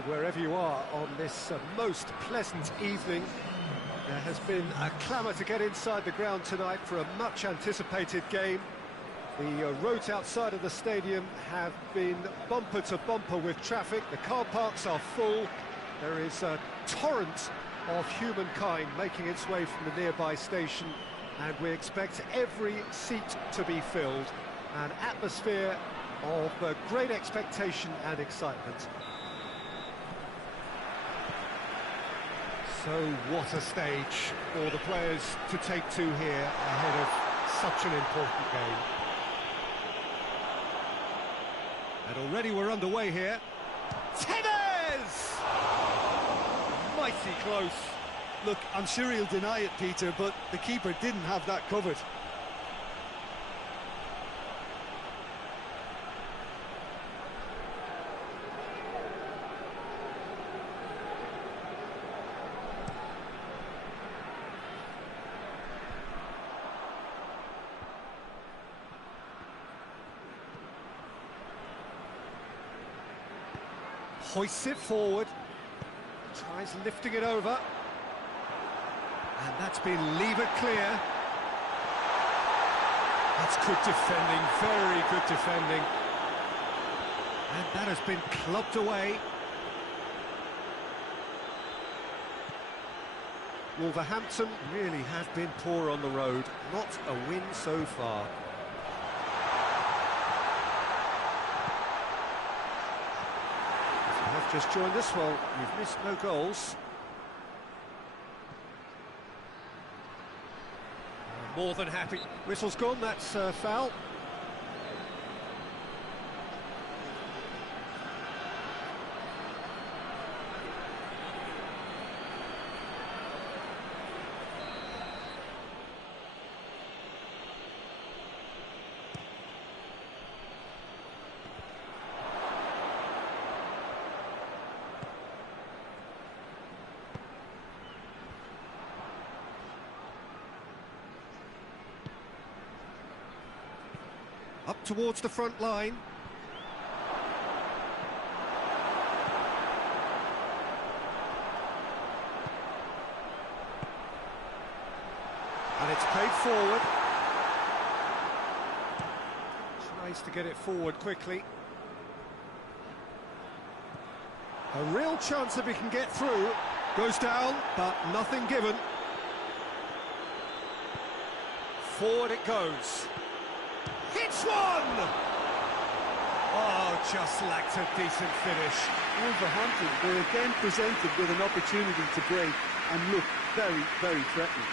But wherever you are on this most pleasant evening, there has been a clamour to get inside the ground tonight for a much-anticipated game. The roads outside of the stadium have been bumper to bumper with traffic. The car parks are full. There is a torrent of humankind making its way from the nearby station, and we expect every seat to be filled. An atmosphere of great expectation and excitement. So what a stage for the players to take to here ahead of such an important game. And already we're underway here. Tevez! Mighty close. Look, I'm sure he'll deny it, Peter, but the keeper didn't have that covered. Hoists it forward, tries lifting it over, and that's been levered clear. That's good defending, very good defending. And that has been clubbed away. Wolverhampton really have been poor on the road, not a win so far. Just joined us, well, you've missed no goals. More than happy. Whistle's gone, that's foul. Up towards the front line. And it's played forward. Tries to get it forward quickly. A real chance if he can get through. Goes down, but nothing given. Forward it goes. Hits one! Oh, just lacked a decent finish. Wolverhampton were again presented with an opportunity to break and look very, very threatening.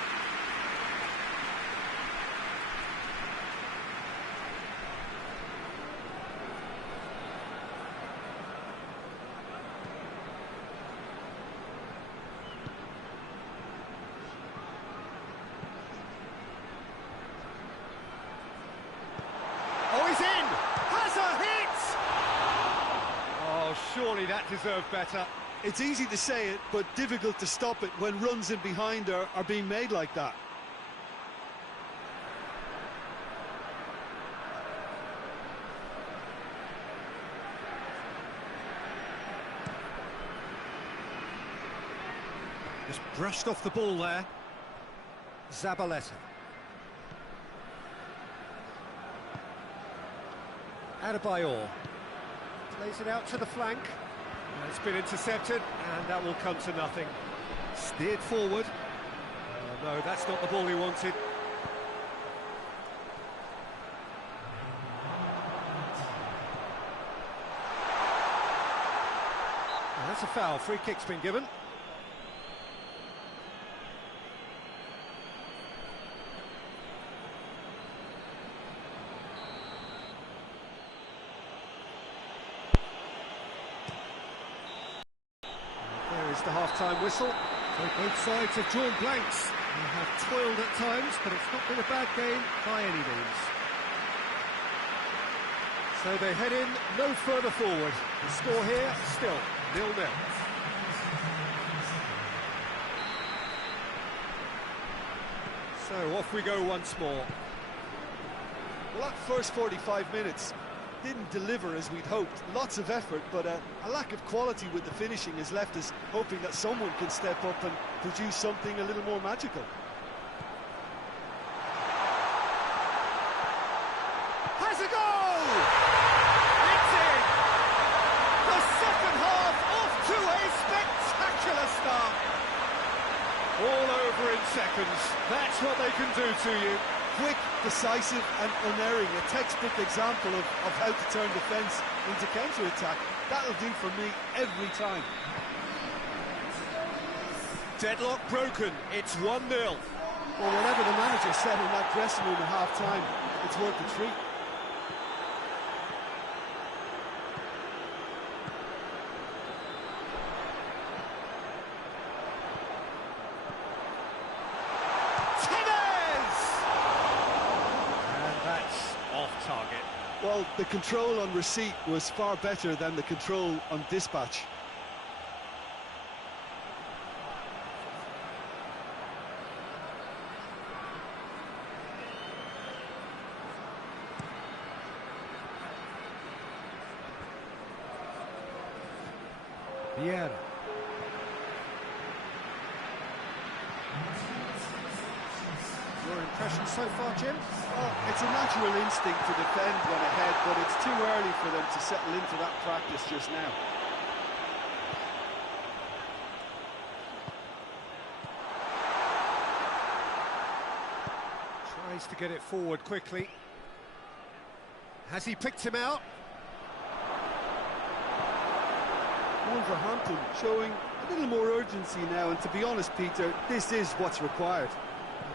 Surely that deserved better. It's easy to say it, but difficult to stop it when runs in behind are being made like that. Just brushed off the ball there. Zabaleta. Adebayor. Plays it out to the flank. It's been intercepted, and that will come to nothing. Steered forward. Oh, no, that's not the ball he wanted. And that's a foul. Free kick's been given. The half-time whistle. So both sides have drawn blanks. They have toiled at times, but it's not been a bad game by any means. So they head in no further forward. The score here still 0-0. So off we go once more. Well, that first 45 minutes, didn't deliver as we'd hoped. Lots of effort, but a lack of quality with the finishing has left us hoping that someone can step up and produce something a little more magical. Has a goal! It's in! The second half off to a spectacular start. All over in seconds. That's what they can do to you. Quick, decisive and unerring. A textbook example of how to turn defence into counter-attack. That'll do for me every time. Deadlock broken. It's 1-0. Well, whatever the manager said in that dressing room at half-time, it's worth the treat. Target. Well, the control on receipt was far better than the control on dispatch. Vieira. Your impression so far, Jim? Well, it's a natural instinct to defend when ahead, but it's too early for them to settle into that practice just now. Tries to get it forward quickly. Has he picked him out? Wolverhampton showing a little more urgency now, and to be honest, Peter, this is what's required.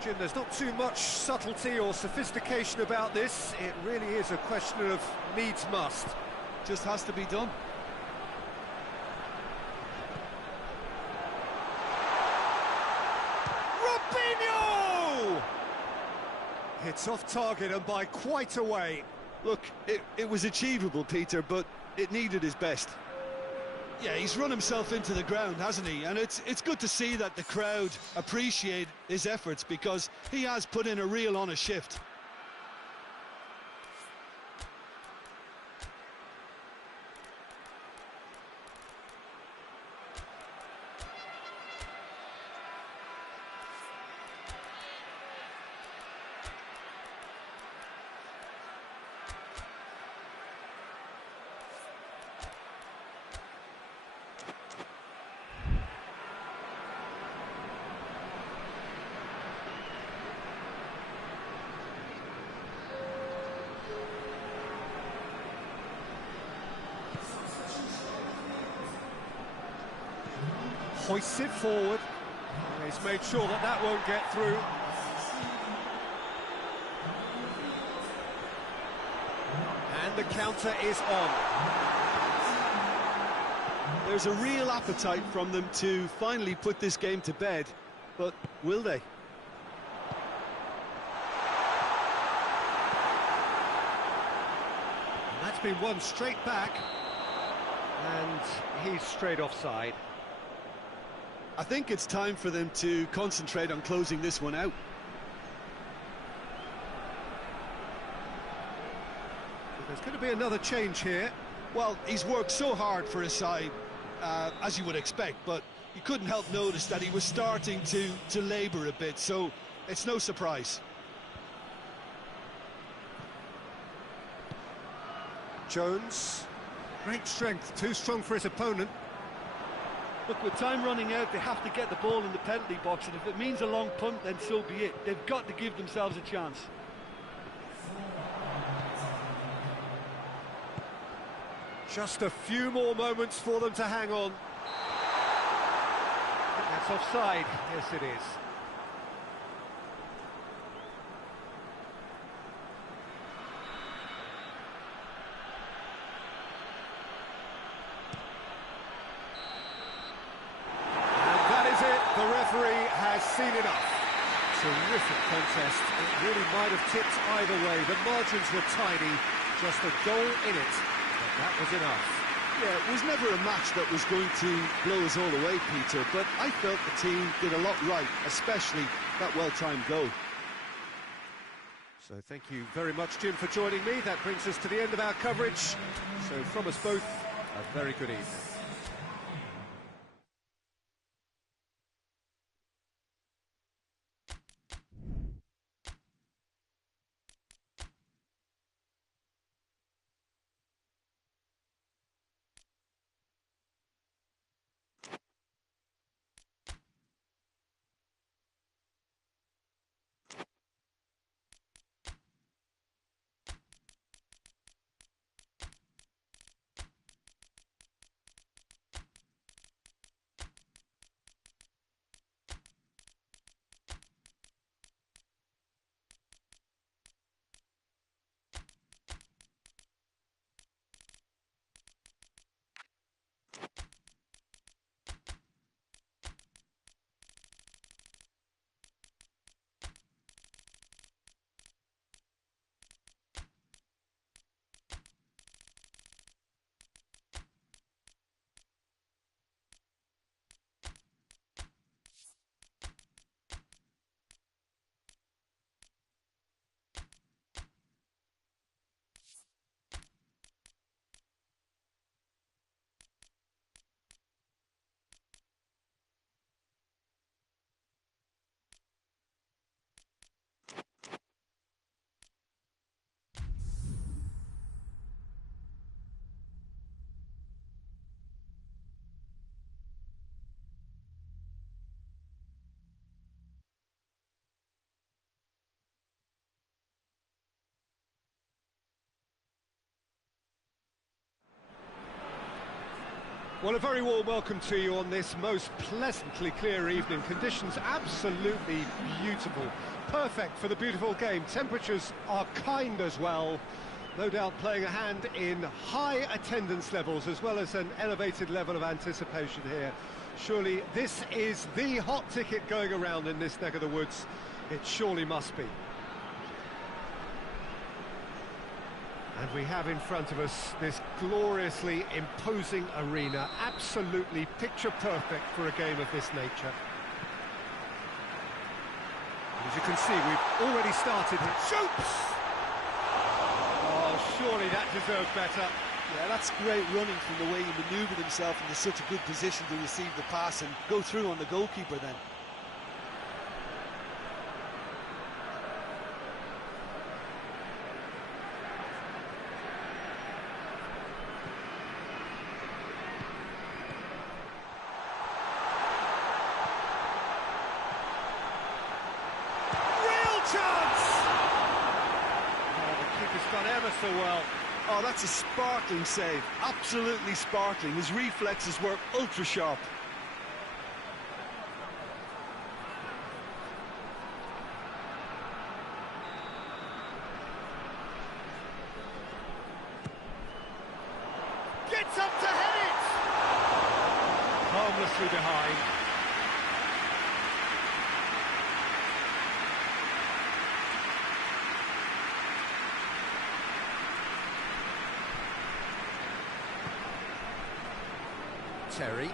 Jim, there's not too much subtlety or sophistication about this. It really is a question of needs must. Just has to be done. Robinho! It's off target and by quite a way. Look, it was achievable, Peter, but it needed his best. Yeah, he's run himself into the ground, hasn't he? And it's good to see that the crowd appreciate his efforts, because he has put in a real honest shift. Hoists it forward. He's made sure that that won't get through. And the counter is on. There's a real appetite from them to finally put this game to bed, but will they? And that's been won straight back. And he's straight offside. I think it's time for them to concentrate on closing this one out. There's going to be another change here. Well, he's worked so hard for his side, as you would expect, but you couldn't help notice that he was starting to labour a bit, so it's no surprise. Jones, great strength, too strong for his opponent. Look, with time running out, they have to get the ball in the penalty box, and if it means a long punt, then so be it. They've got to give themselves a chance. Just a few more moments for them to hang on. That's offside. Yes, it is. The referee has seen enough. Terrific contest. It really might have tipped either way. The margins were tiny, just a goal in it, but that was enough. Yeah, it was never a match that was going to blow us all away, Peter, but I felt the team did a lot right, especially that well-timed goal. So thank you very much, Jim, for joining me. That brings us to the end of our coverage. So from us both, a very good evening. Well, a very warm welcome to you on this most pleasantly clear evening. Conditions absolutely beautiful. Perfect for the beautiful game. Temperatures are kind as well. No doubt playing a hand in high attendance levels as well as an elevated level of anticipation here. Surely this is the hot ticket going around in this neck of the woods. It surely must be. And we have in front of us this gloriously imposing arena, absolutely picture perfect for a game of this nature. As you can see, we've already started. It shoots! Oh, surely that deserved better. Yeah, that's great running from the way he manoeuvred himself into such a good position to receive the pass and go through on the goalkeeper then. Done ever so well. Oh, that's a sparkling save. Absolutely sparkling. His reflexes were ultra sharp. Gets up to head it! Harmlessly behind. Terry.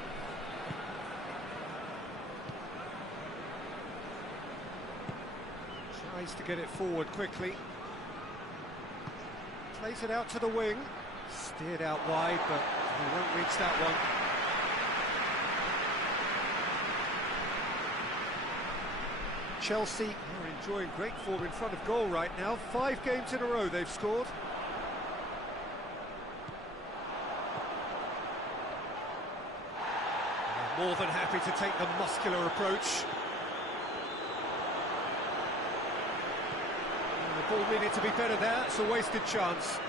Tries to get it forward quickly. Plays it out to the wing. Steered out wide, but he won't reach that one. Chelsea are enjoying great form in front of goal right now. 5 games in a row they've scored. More than happy to take the muscular approach. And the ball needed to be better there, it's a wasted chance.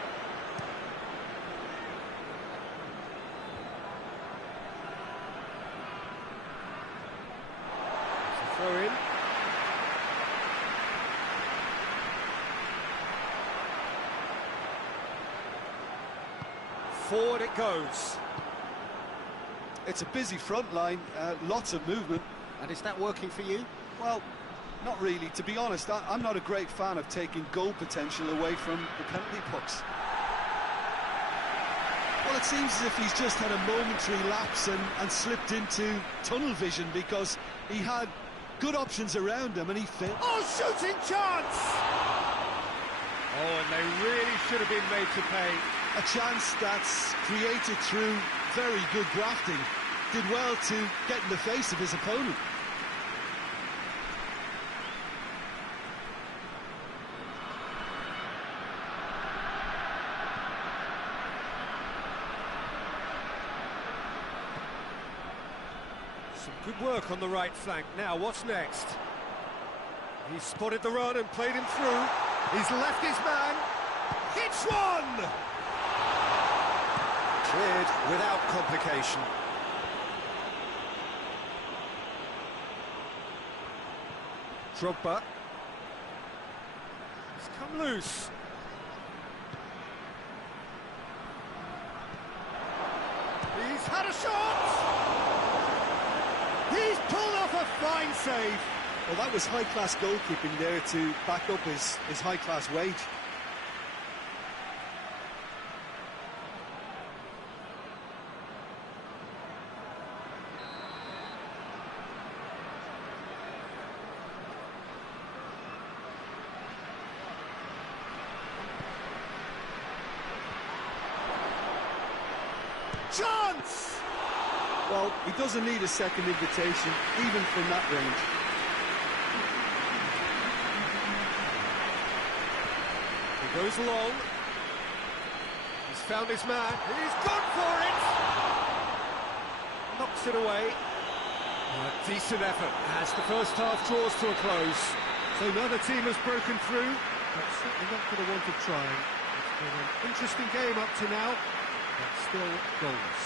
It's a throw in. Forward it goes. It's a busy front line, lots of movement. And is that working for you? Well, not really. To be honest, I'm not a great fan of taking goal potential away from the penalty pucks. Well, it seems as if he's just had a momentary lapse and slipped into tunnel vision because he had good options around him and he failed. Oh, shooting chance! Oh, and they really should have been made to pay. A chance that's created through very good grafting. Did well to get in the face of his opponent. Some good work on the right flank. Now, what's next? He's spotted the run and played him through. He's left his man. Hits one! Cleared without complication. Drogba. He's come loose. He's had a shot! He's pulled off a fine save. Well, that was high-class goalkeeping there to back up his high-class wage. Chance! Well, he doesn't need a second invitation, even from that range. He goes long. He's found his man. He's gone for it! Knocks it away. A decent effort as the first half draws to a close. So neither team has broken through, but certainly not going to want to try. It's been an interesting game up to now, but still goals.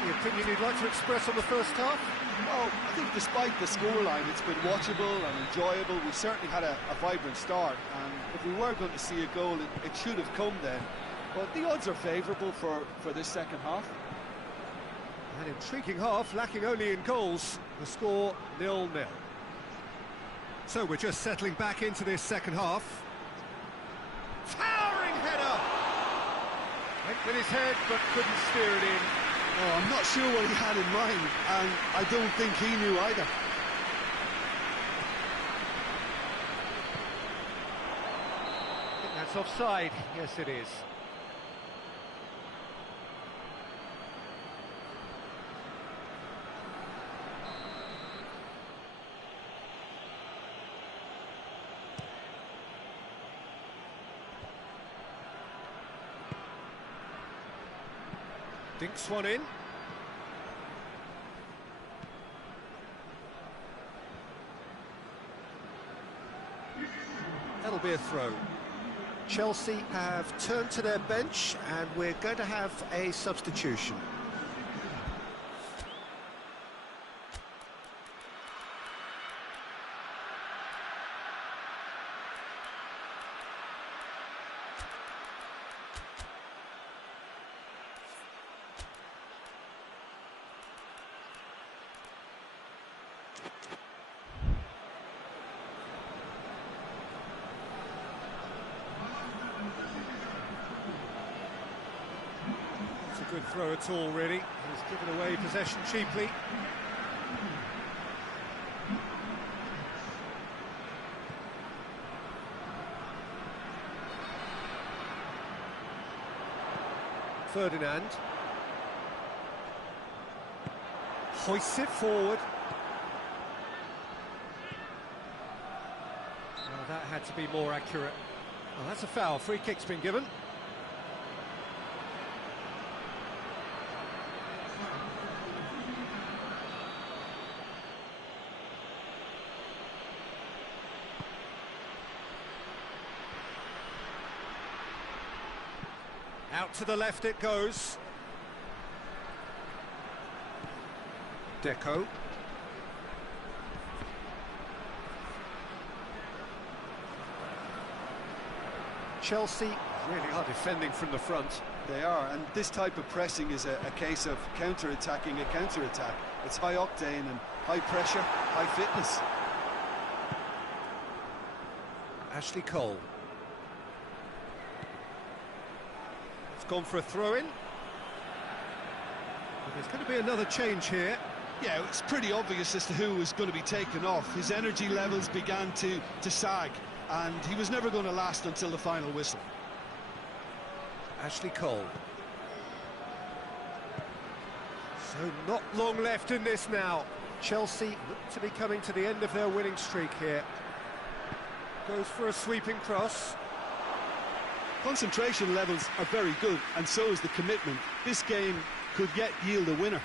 Any opinion you'd like to express on the first half? Well, I think despite the scoreline, it's been watchable and enjoyable. We certainly had a vibrant start, and if we were going to see a goal, it should have come then. But the odds are favourable for this second half. An intriguing half, lacking only in goals. The score 0-0. So we're just settling back into this second half. Towering header! Went with his head, but couldn't steer it in. Oh, I'm not sure what he had in mind, and I don't think he knew either. I think that's offside. Yes, it is. Dinks one in. That'll be a throw. Chelsea have turned to their bench and we're going to have a substitution. Good throw at all, really. He's given away possession cheaply. Ferdinand hoists it forward. Oh, that had to be more accurate. Oh, that's a foul. Free kick's been given. Out to the left it goes. Deco. Chelsea really are defending from the front. They are, and this type of pressing is a case of counter-attacking a counter-attack. It's high octane and high pressure, high fitness. Ashley Cole. Gone for a throw-in. There's going to be another change here. Yeah, it's pretty obvious as to who was going to be taken off. His energy levels began to sag, and he was never going to last until the final whistle. Ashley Cole. So not long left in this now. Chelsea look to be coming to the end of their winning streak here. Goes for a sweeping cross. Concentration levels are very good, and so is the commitment. This game could yet yield a winner.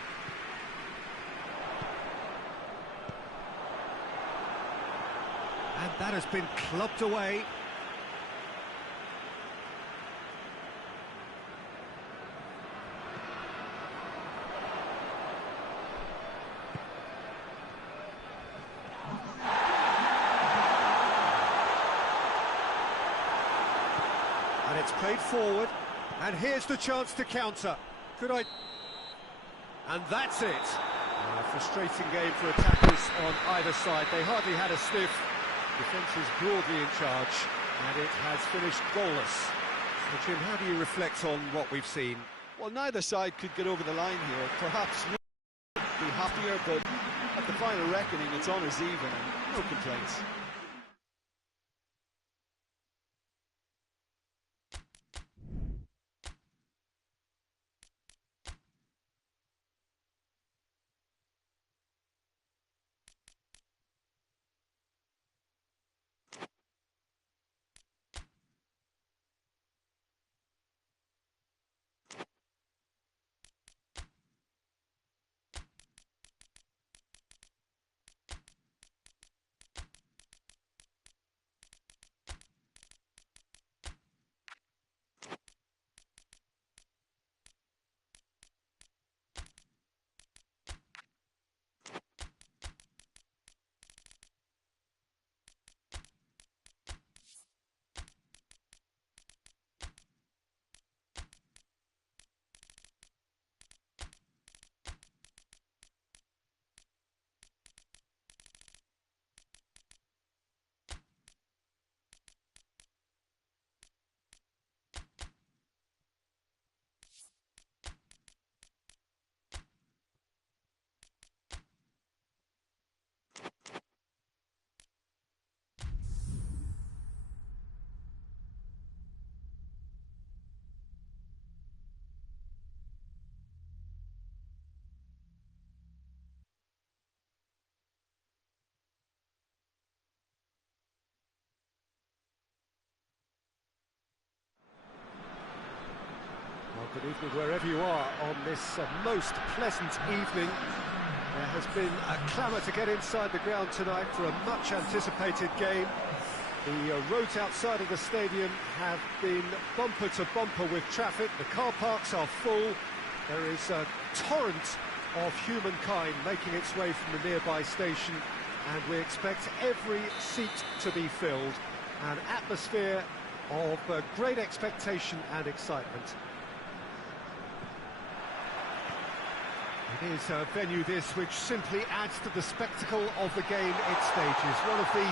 And that has been clubbed away. And it's played forward, and here's the chance to counter. And that's it. A frustrating game for attackers on either side. They hardly had a sniff. Defence is broadly in charge, and it has finished goalless. So, Jim, how do you reflect on what we've seen? Well, neither side could get over the line here. Perhaps one would be happier, but at the final reckoning, it's honours even, and no complaints. Good evening wherever you are on this most pleasant evening. There has been a clamour to get inside the ground tonight for a much anticipated game. The roads outside of the stadium have been bumper to bumper with traffic. The car parks are full. There is a torrent of humankind making its way from the nearby station, and we expect every seat to be filled. An atmosphere of great expectation and excitement. It is a venue this which simply adds to the spectacle of the game it stages. One of the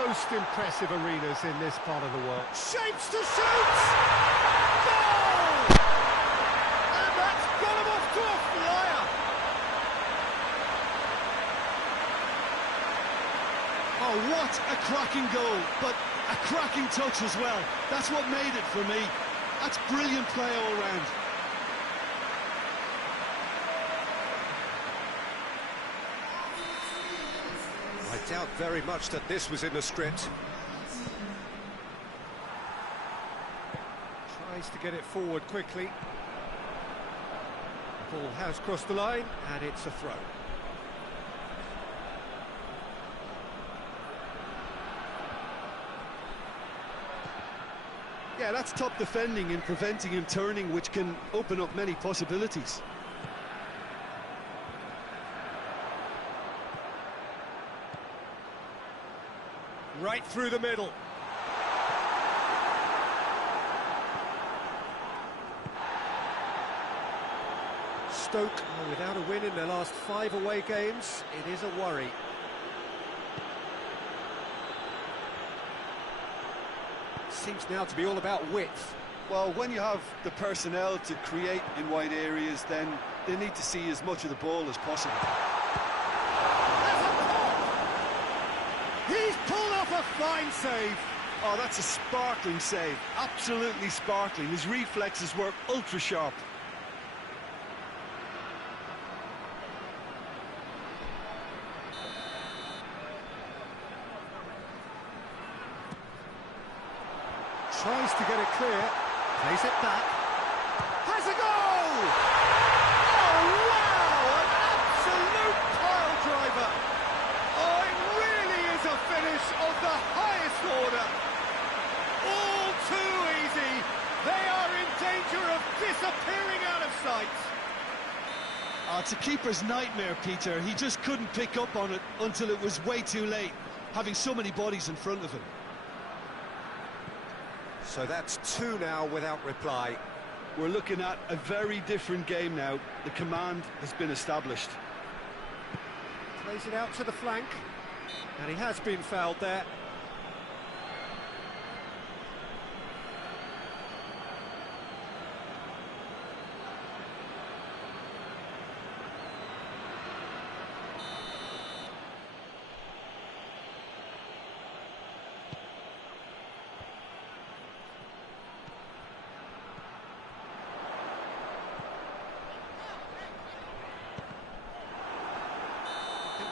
most impressive arenas in this part of the world. Shapes to shoot! Goal! And that's got him off to a flyer! Oh, what a cracking goal, but a cracking touch as well. That's what made it for me. That's brilliant play all round. I doubt very much that this was in the script. Tries to get it forward quickly. The ball has crossed the line, and it's a throw. Yeah, that's top defending and preventing him turning, which can open up many possibilities. Right through the middle. Stoke are without a win in their last 5 away games. It is a worry. Seems now to be all about width. Well, when you have the personnel to create in wide areas, then they need to see as much of the ball as possible. He's pulled off a fine save. Oh, that's a sparkling save. Absolutely sparkling. His reflexes were ultra-sharp. Tries to get it clear, plays it back, has a goal! Oh wow, an absolute pile driver! Oh, it really is a finish of the highest order. All too easy, they are in danger of disappearing out of sight. Oh, it's a keeper's nightmare, Peter. He just couldn't pick up on it until it was way too late, having so many bodies in front of him. So that's 2 now without reply. We're looking at a very different game now. The command has been established. Plays it out to the flank, and he has been fouled there.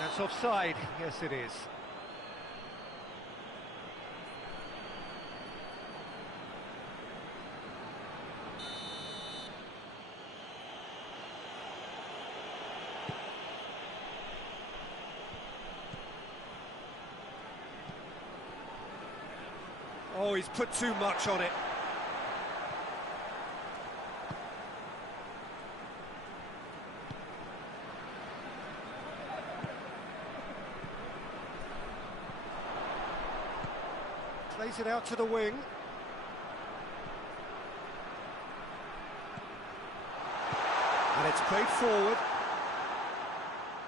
That's offside, yes it is. Oh, he's put too much on it. Plays it out to the wing. And it's played forward.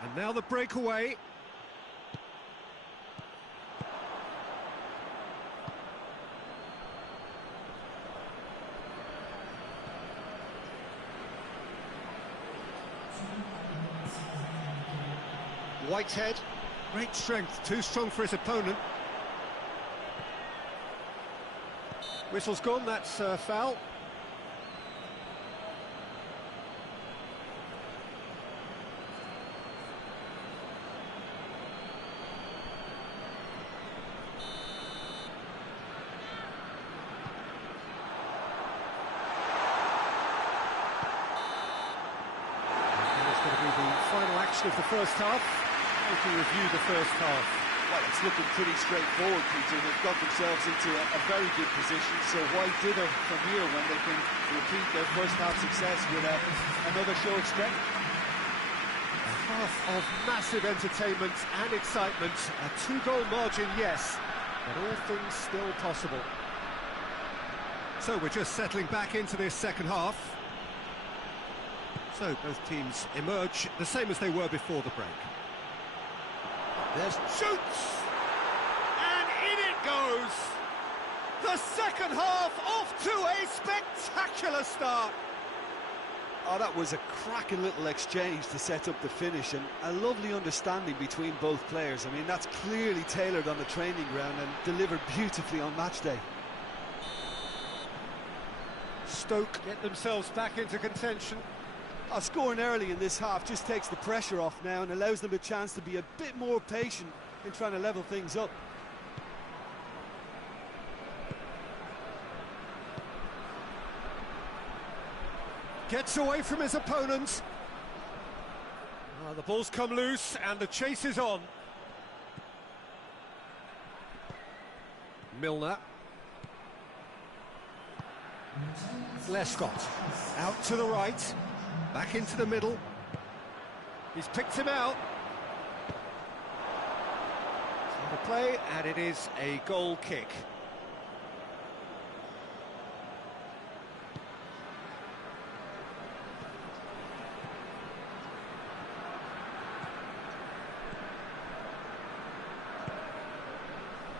And now the breakaway. Whitehead, great strength, too strong for his opponent. Whistle's gone, that's foul. And it's going to be the final action of the first half. How do you review the first half? Well, it's looking pretty straightforward, Peter. They've got themselves into a very good position, so why dither from here when they can repeat their first half success with another show of strength? A half of massive entertainment and excitement. A 2-goal margin, yes, but all things still possible. So we're just settling back into this second half. So both teams emerge the same as they were before the break. There's shoots! And in it goes! The second half off to a spectacular start! Oh, that was a cracking little exchange to set up the finish, and a lovely understanding between both players. I mean, that's clearly tailored on the training ground and delivered beautifully on match day. Stoke get themselves back into contention. Scoring early in this half just takes the pressure off now and allows them a chance to be a bit more patient in trying to level things up. Gets away from his opponents. The ball's come loose and the chase is on. Milner. Lescott. Out to the right. Back into the middle. He's picked him out. So the play, and it is a goal kick.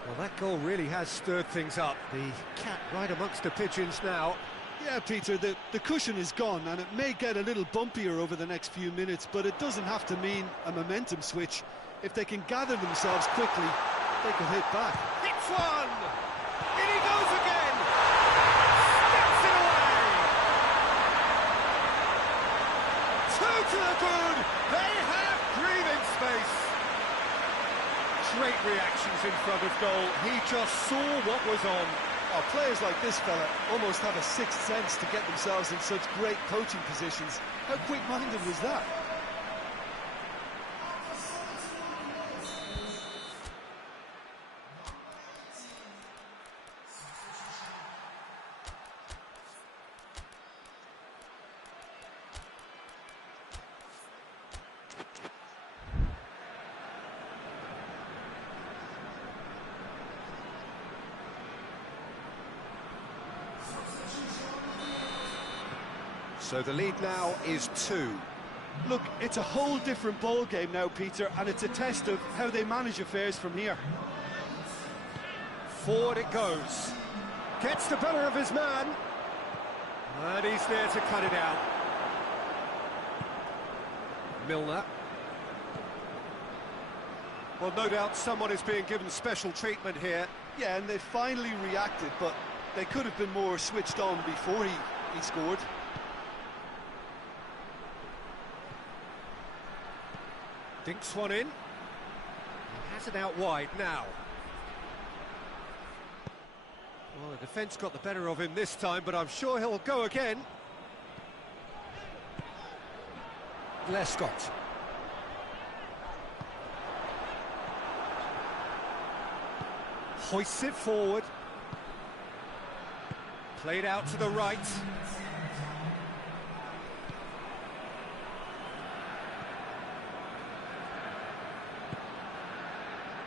Well, that goal really has stirred things up. The cat right amongst the pigeons now. Yeah, Peter, the cushion is gone, and it may get a little bumpier over the next few minutes, but it doesn't have to mean a momentum switch. If they can gather themselves quickly, they can hit back. Hits one! to the good. They have breathing space. Great reactions in front of goal. He just saw what was on. Oh, players like this fella almost have a sixth sense to get themselves in such great coaching positions. How quick-minded was that? So the lead now is 2. Look, it's a whole different ball game now, Peter, and it's a test of how they manage affairs from here. Forward it goes. Gets the better of his man. And he's there to cut it out. Milner. Well, no doubt someone is being given special treatment here. Yeah, and they finally reacted, but they could have been more switched on before he scored. Dinks one in. He has it out wide now. Well, the defence got the better of him this time, but I'm sure he'll go again. Lescott. Hoists it forward. Played out to the right.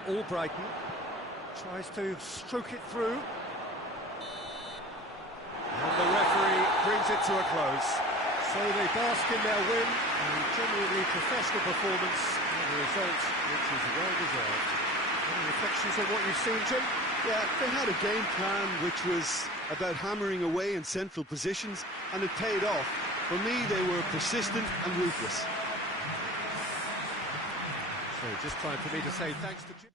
Albrighton tries to stroke it through. And the referee brings it to a close. So they bask in their win, a genuinely professional performance, and a result which is well deserved. Any reflections on what you've seen, Jim? Yeah, they had a game plan which was about hammering away in central positions, and it paid off. For me, they were persistent and ruthless. So just time for me to say thanks to Jim.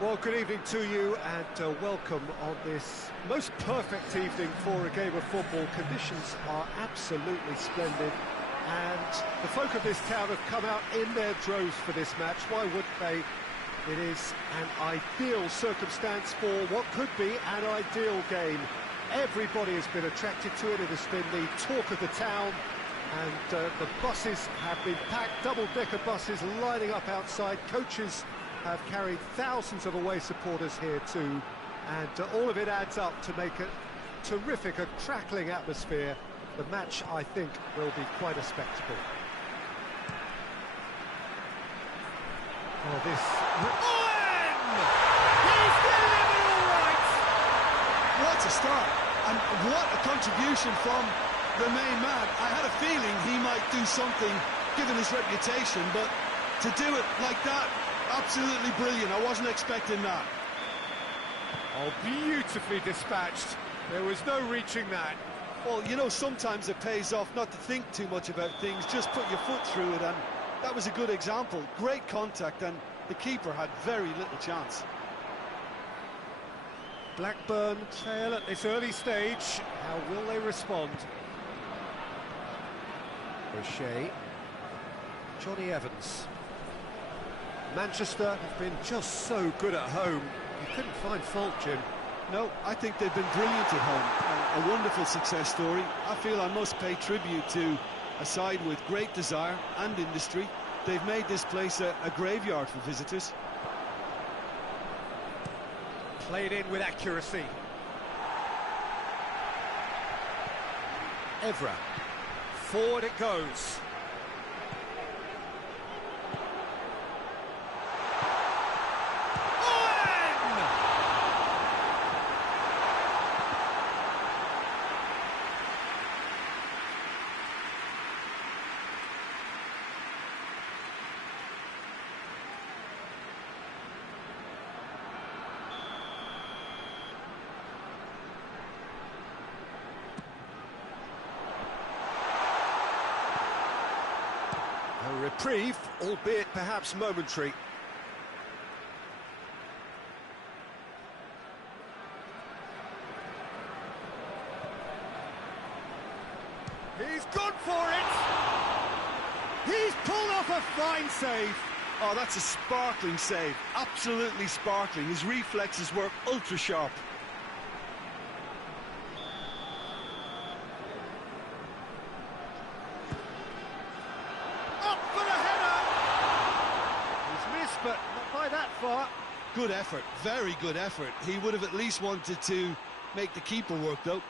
Well, good evening to you and welcome on this most perfect evening for a game of football. Conditions are absolutely splendid and the folk of this town have come out in their droves for this match. Why wouldn't they? It is an ideal circumstance for what could be an ideal game. Everybody has been attracted to it. It has been the talk of the town and the buses have been packed, double-decker buses lining up outside. Coaches have carried thousands of away supporters here too, and all of it adds up to make a terrific, a crackling atmosphere. The match, I think, will be quite a spectacle. Oh, this... Owen! He's getting it all right! What a start, and what a contribution from the main man. I had a feeling he might do something, given his reputation, but to do it like that, absolutely brilliant. I wasn't expecting that. Oh, beautifully dispatched. There was no reaching that. Well, you know, sometimes it pays off not to think too much about things, just put your foot through it, and that was a good example. Great contact, and the keeper had very little chance. Blackburn trail at this early stage. How will they respond? O'Shea. Johnny Evans. Manchester have been just so good at home. You couldn't find fault, Jim. No, I think they've been brilliant at home. A wonderful success story. I feel I must pay tribute to a side with great desire and industry. They've made this place a graveyard for visitors. Played in with accuracy. Evra. Forward it goes. A reprieve, albeit perhaps momentary. He's gone for it! He's pulled off a fine save. Oh, that's a sparkling save. Absolutely sparkling. His reflexes were ultra-sharp. But not by that far. Good effort, very good effort. He would have at least wanted to make the keeper work, though.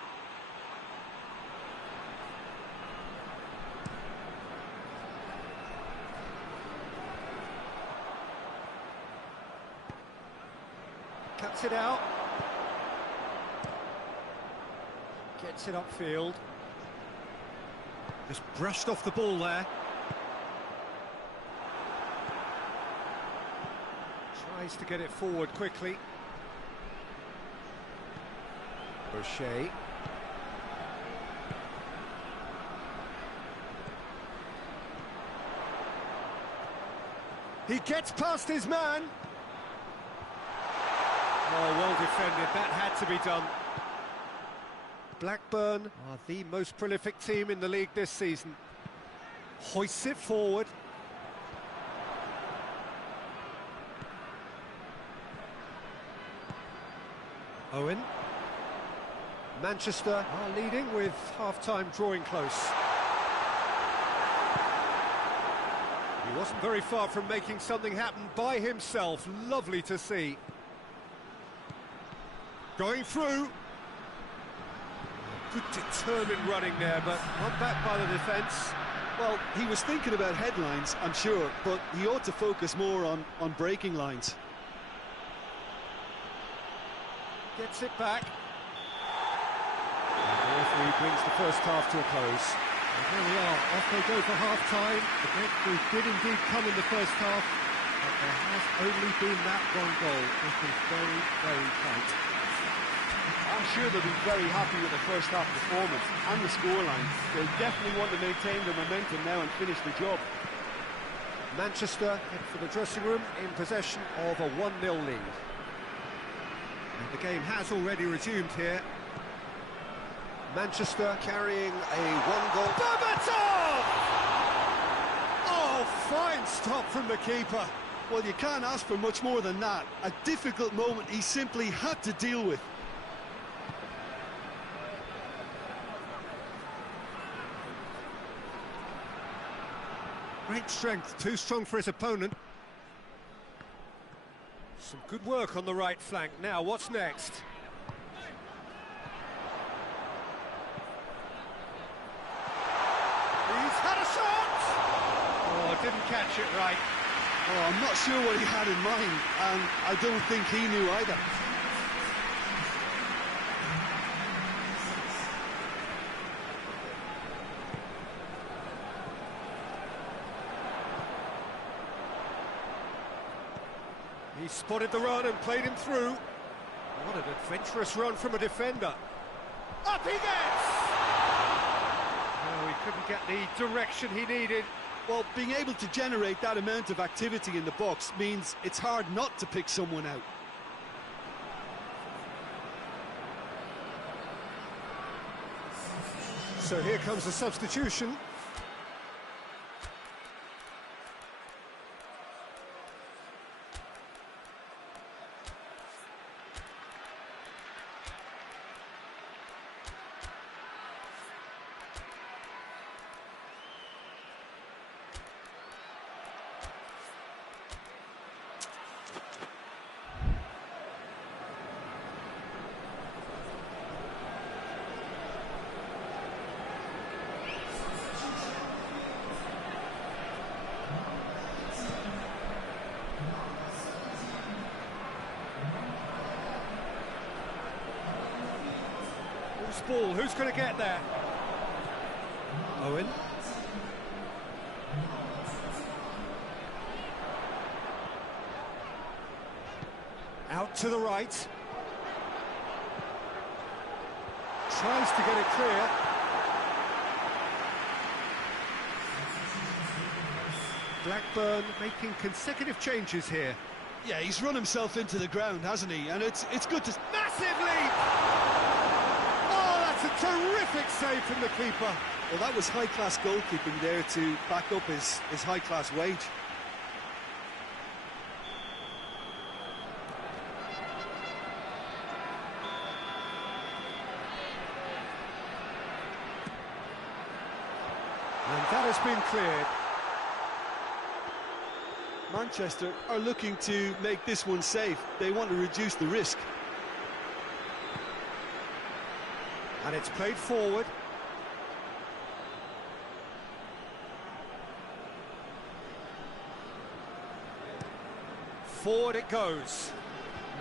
Cuts it out. Gets it upfield. Just brushed off the ball there. Tries to get it forward quickly. O'Shea. He gets past his man. Oh, well defended. That had to be done. Blackburn are the most prolific team in the league this season. Hoists it forward. Owen. Manchester are leading with half-time drawing close. He wasn't very far from making something happen by himself. Lovely to see. Going through. Good determined running there, but not back by the defence. Well, he was thinking about headlines, I'm sure, but he ought to focus more on breaking lines. Gets it back. And the referee brings the first half to a close. And here we are, off they go for half-time. The breakthrough did indeed come in the first half, but there has only been that one goal. It was very, very tight. I'm sure they'll be very happy with the first half performance and the scoreline. They'll definitely want to maintain their momentum now and finish the job. Manchester head for the dressing room in possession of a 1-0 lead. And the game has already resumed here. Manchester carrying a one-goal... Berbatov! Oh, fine stop from the keeper. Well, you can't ask for much more than that. A difficult moment he simply had to deal with. Great strength, too strong for his opponent. Some good work on the right flank. Now, what's next? He's had a shot! Oh, didn't catch it right. Oh, I'm not sure what he had in mind, and I don't think he knew either. He spotted the run and played him through. What an adventurous run from a defender. Up he gets! No, he couldn't get the direction he needed. Well, being able to generate that amount of activity in the box means it's hard not to pick someone out. So here comes the substitution. Ball, who's going to get there? Owen. Out to the right. Tries to get it clear. Blackburn making consecutive changes here. Yeah, he's run himself into the ground, hasn't he? And it's good to... Massive leap! That's a terrific save from the keeper. Well, that was high-class goalkeeping there to back up his high-class wage. And that has been cleared. Manchester are looking to make this one safe. They want to reduce the risk. And it's played forward. Forward it goes.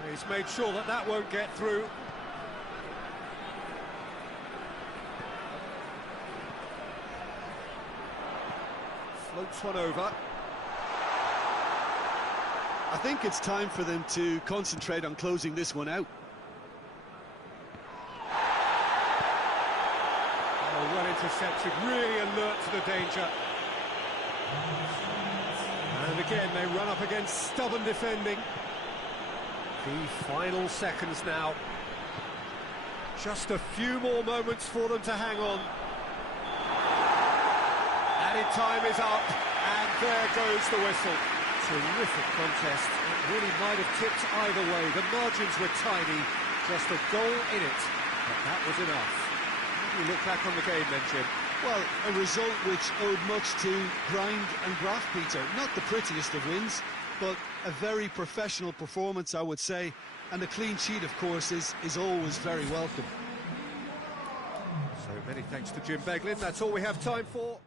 And he's made sure that that won't get through. Floats one over. I think it's time for them to concentrate on closing this one out. Well intercepted, really alert to the danger. And again, they run up against stubborn defending. The final seconds now. Just a few more moments for them to hang on. Added time is up, and there goes the whistle. Terrific contest. It really might have tipped either way. The margins were tiny, just a goal in it, but that was enough. How do you look back on the game then, Jim? Well, a result which owed much to grind and graft, Peter. Not the prettiest of wins, but a very professional performance, I would say. And a clean sheet, of course, is always very welcome. So many thanks to Jim Beglin. That's all we have time for.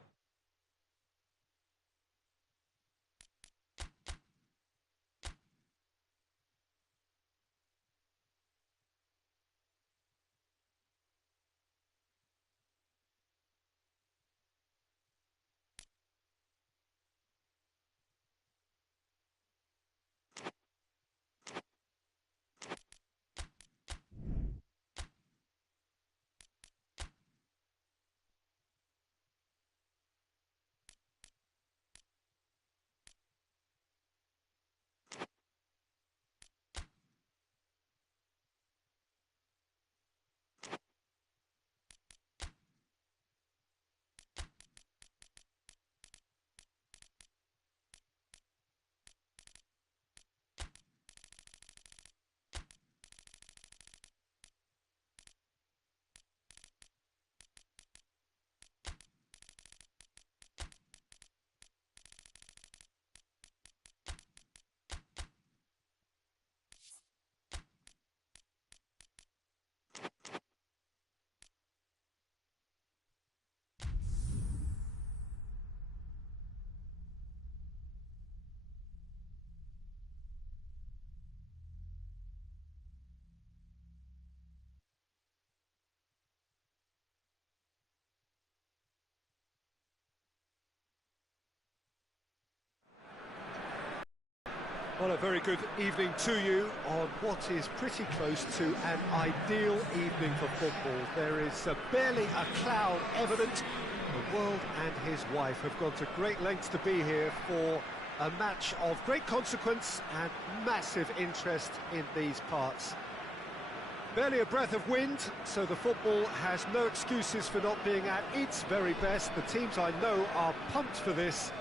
Well, a very good evening to you on what is pretty close to an ideal evening for football. There is barely a cloud evident. The world and his wife have gone to great lengths to be here for a match of great consequence and massive interest in these parts. Barely a breath of wind, so the football has no excuses for not being at its very best. The teams I know are pumped for this.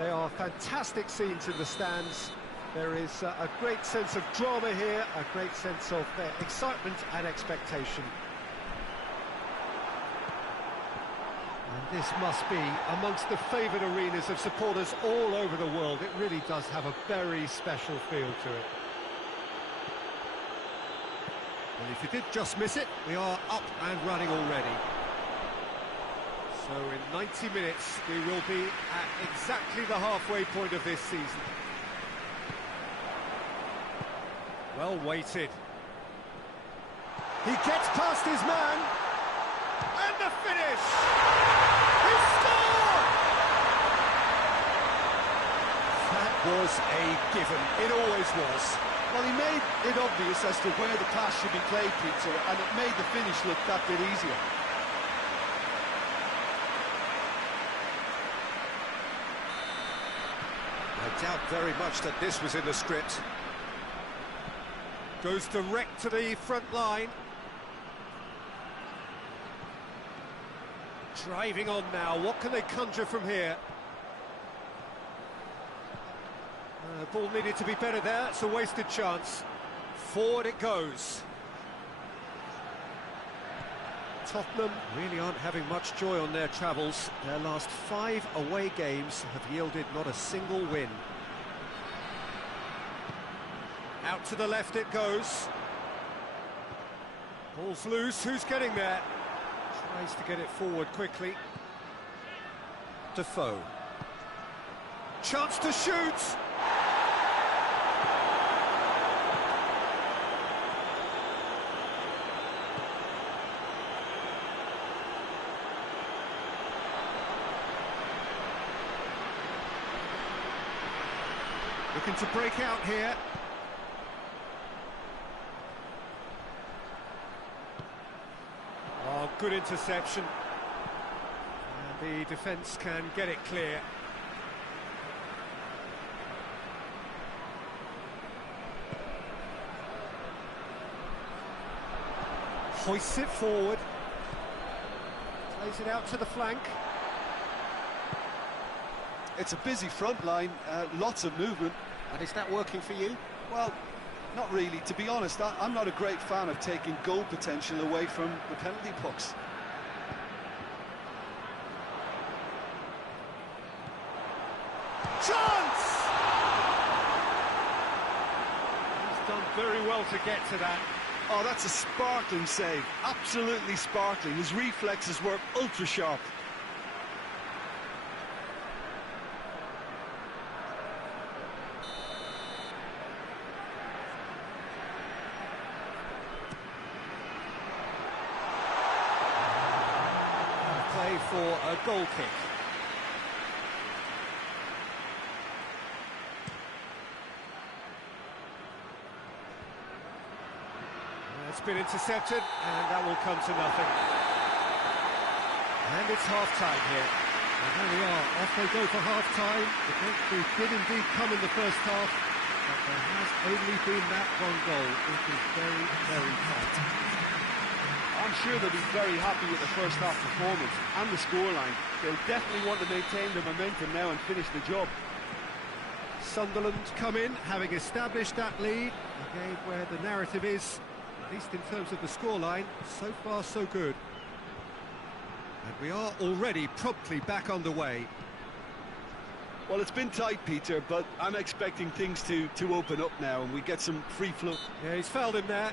They are fantastic scenes in the stands. There is a great sense of drama here, a great sense of excitement and expectation. And this must be amongst the favoured arenas of supporters all over the world. It really does have a very special feel to it. And if you did just miss it, we are up and running already. So in 90 minutes, we will be at exactly the halfway point of this season. Well weighted. He gets past his man. And the finish! He scored! That was a given. It always was. Well, he made it obvious as to where the pass should be played, Peter, and it made the finish look that bit easier. I doubt very much that this was in the script. Goes direct to the front line. Driving on now, what can they conjure from here? Ball needed to be better there, it's a wasted chance. Forward it goes. Tottenham really aren't having much joy on their travels. Their last 5 away games have yielded not a single win. Out to the left it goes. Ball's loose, who's getting there? Tries to get it forward quickly. Defoe. Chance to shoot! Looking to break out here. Oh, good interception. And the defence can get it clear. Hoists it forward. Plays it out to the flank. It's a busy front line, lots of movement. And is that working for you? Well, not really. To be honest, I'm not a great fan of taking goal potential away from the penalty pucks. Chance! He's done very well to get to that. Oh, that's a sparkling save. Absolutely sparkling. His reflexes were ultra sharp. Play for a goal kick. It's been intercepted, and that will come to nothing. And it's half-time here. And there we are, off they go for half-time. The breakthrough did indeed come in the first half, but there has only been that one goal. It is very, very tight. I'm sure they'll be very happy with the first half performance and the scoreline. They'll definitely want to maintain the momentum now and finish the job. Sunderland come in, having established that lead. A game where the narrative is, at least in terms of the scoreline, so far so good. And we are already promptly back underway. Well, it's been tight, Peter, but I'm expecting things to open up now and we get some free flow. Yeah, he's fouled him there.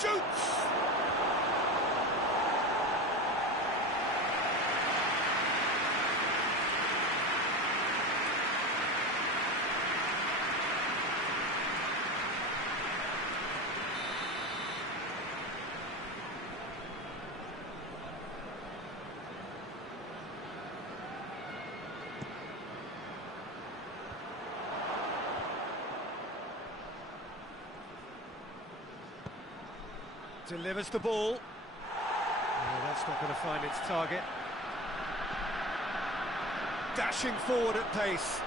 Shoots! Delivers the ball. Oh, that's not going to find its target. Dashing forward at pace.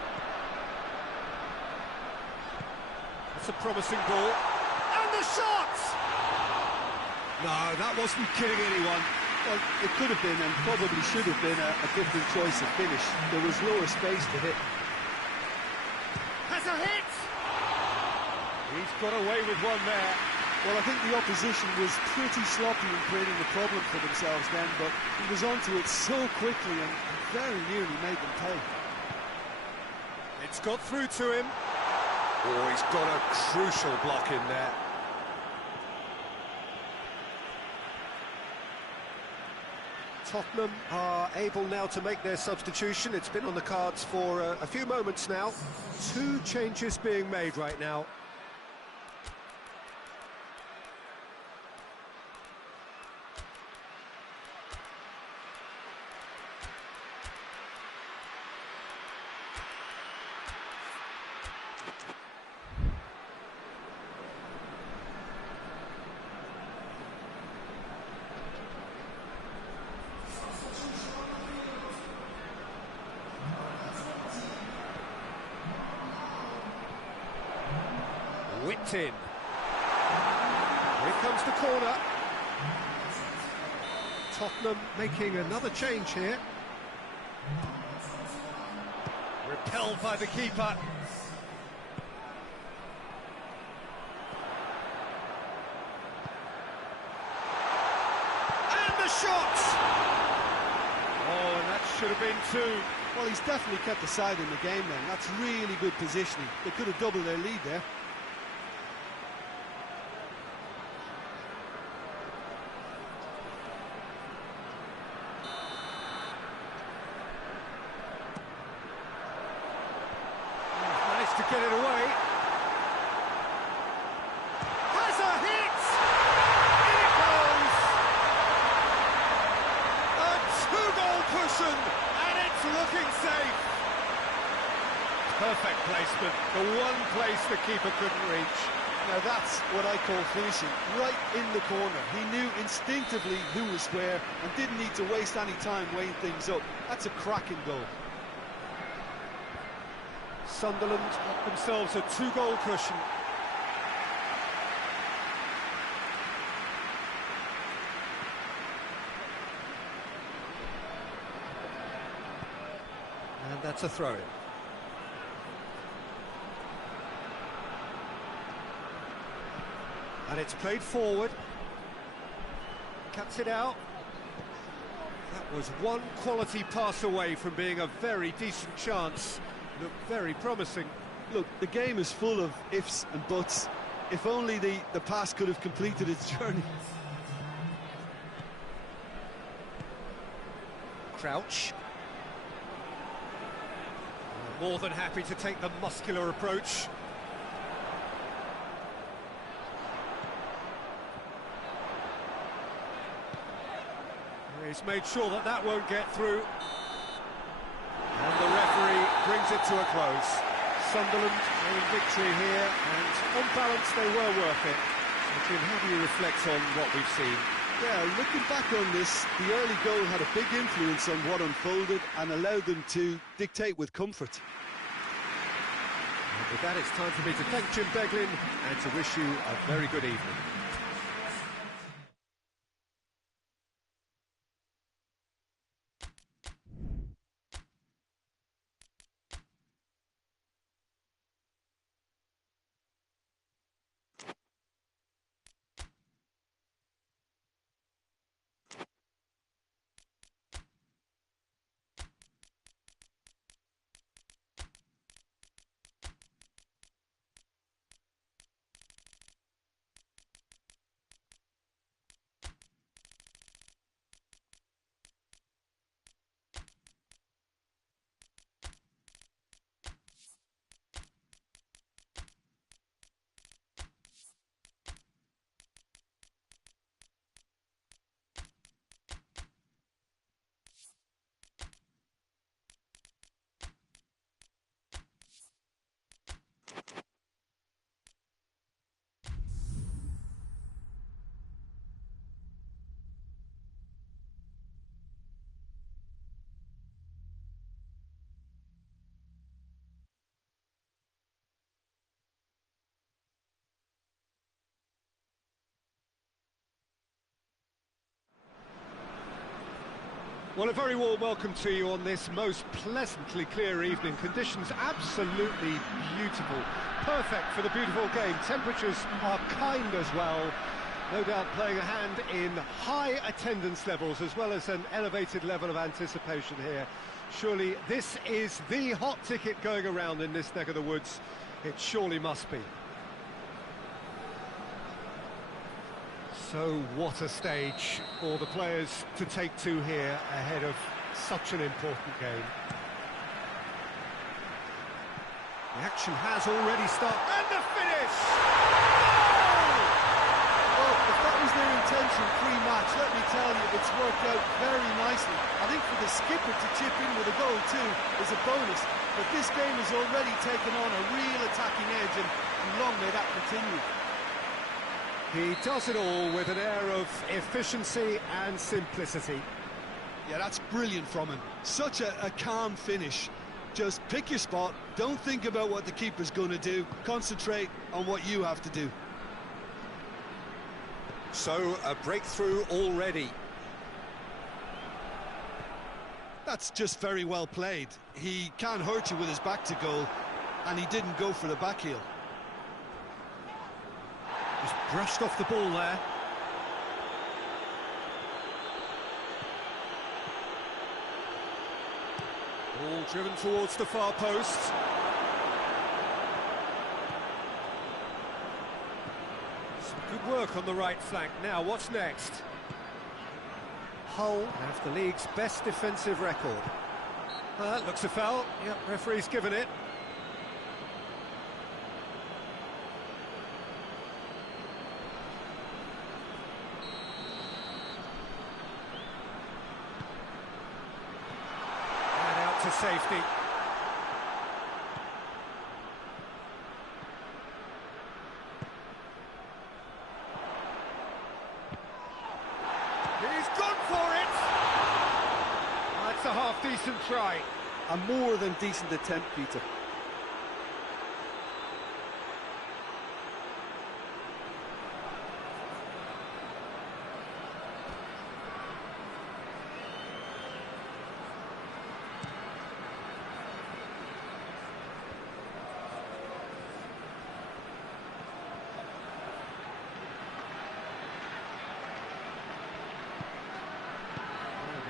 That's a promising ball. And the shot! No, that wasn't kidding anyone. Well, it could have been and probably should have been a different choice of finish. There was lower space to hit. Has a hit! He's got away with one there. Well, I think the opposition was pretty sloppy in creating a problem for themselves then, but he was onto it so quickly and very nearly made them pay. It's got through to him. Oh, he's got a crucial block in there. Tottenham are able now to make their substitution. It's been on the cards for a few moments now. 2 changes being made right now. Whipped in. Here comes the corner. Tottenham making another change here. Repelled by the keeper. And the shot! Oh, and that should have been 2. Well, he's definitely kept the side in the game then. That's really good positioning. They could have doubled their lead there. To get it away. Has a hit! In it goes! A 2-goal cushion, and it's looking safe. Perfect placement, the one place the keeper couldn't reach. Now that's what I call finishing, right in the corner. He knew instinctively who was where and didn't need to waste any time weighing things up. That's a cracking goal. Sunderland got themselves a 2-goal cushion. And that's a throw-in. And it's played forward. Cuts it out. That was one quality pass away from being a very decent chance. Looked very promising. Look, the game is full of ifs and buts. If only the pass could have completed its journey. Crouch. More than happy to take the muscular approach. He's made sure that that won't get through. And the referee brings it to a close. Sunderland in victory here, and on balance they were worth it. Jim, how do you reflect on what we've seen? Yeah, looking back on this, the early goal had a big influence on what unfolded and allowed them to dictate with comfort. And with that, it's time for me to thank Jim Beglin and to wish you a very good evening. Well, a very warm welcome to you on this most pleasantly clear evening. Conditions absolutely beautiful. Perfect for the beautiful game. Temperatures are kind as well. No doubt playing a hand in high attendance levels as well as an elevated level of anticipation here. Surely this is the hot ticket going around in this neck of the woods. It surely must be. So what a stage for the players to take to here ahead of such an important game. The action has already started, and the finish! Well, if that was their intention pre-match, let me tell you, it's worked out very nicely. I think for the skipper to chip in with a goal too is a bonus, but this game has already taken on a real attacking edge, and long may that continue. He does it all with an air of efficiency and simplicity. Yeah, that's brilliant from him. Such a calm finish. Just pick your spot, don't think about what the keeper's going to do, concentrate on what you have to do. So, a breakthrough already. That's just very well played. He can't hurt you with his back to goal, and he didn't go for the back heel. Just brushed off the ball there. Ball driven towards the far post. Some good work on the right flank. Now, what's next? Hull have the league's best defensive record. Looks a foul. Yep, referee's given it. To safety. He's gone for it! That's a half-decent try. A more than decent attempt, Peter.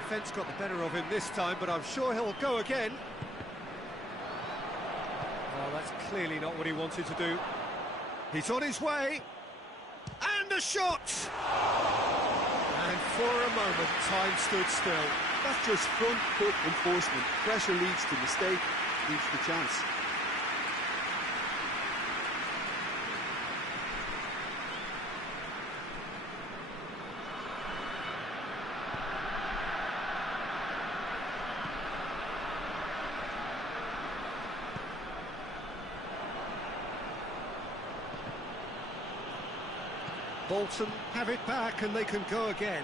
Defence got the better of him this time, but I'm sure he'll go again. Oh, that's clearly not what he wanted to do. He's on his way. And a shot! And for a moment, time stood still. That's just front foot enforcement. Pressure leads to mistake, leads to chance. Bolton have it back and they can go again.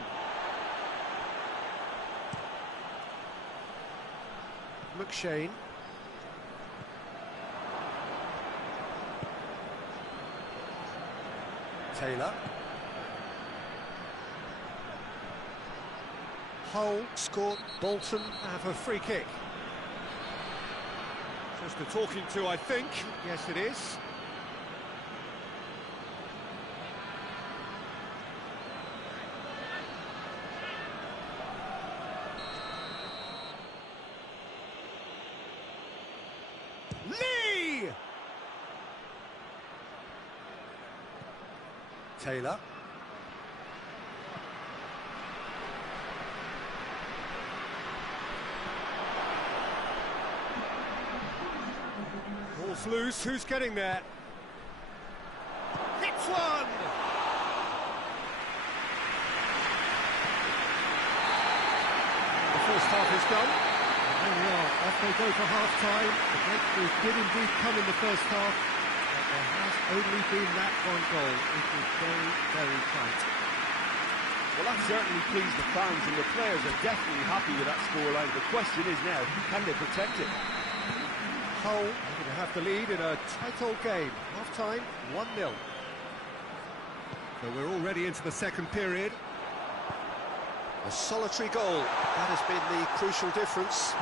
McShane. Taylor. Hull scored. Bolton have a free kick. Just a talking to, I think. Yes, it is. Lee! Taylor. Ball's loose, who's getting there? Hits one! The first half is done. There we are, off they go for half-time. The breakthrough did indeed come in the first half, but there has only been that one goal. It was very, very tight. Well, that certainly pleased the fans, and the players are definitely happy with that scoreline. The question is now, can they protect it? Hull are going to have the lead in a tight old game. Half-time, 1-0. So we're already into the second period. A solitary goal, that has been the crucial difference.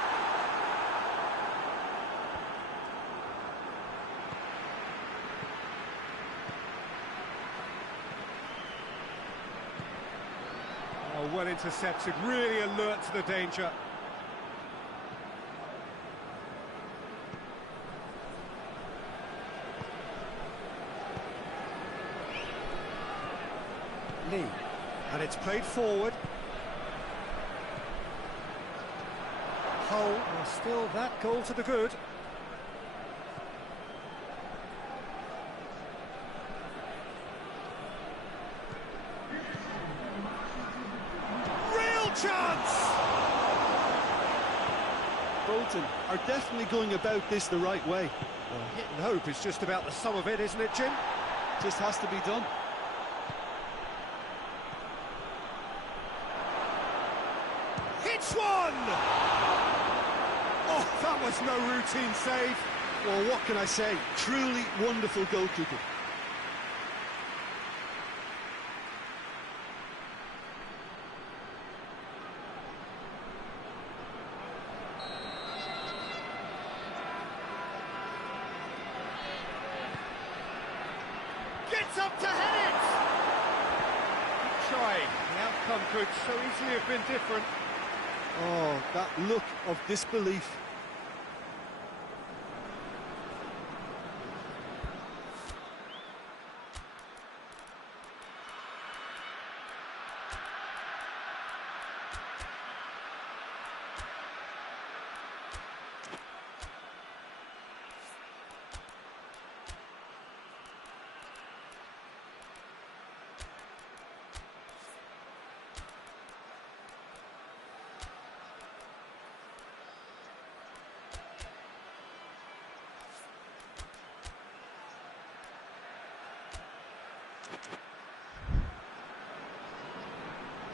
Oh, well intercepted, really alert to the danger. Lee, and it's played forward. Hull are still that goal to the good. Real chance! Bolton are definitely going about this the right way. Well, hit and hope is just about the sum of it, isn't it, Jim? Just has to be done. Hits one! Oh, that was no routine save. Well, what can I say? Truly wonderful goalkeeping. Gets up to head it! Good try. The outcome could so easily have been different. Oh, that look of disbelief.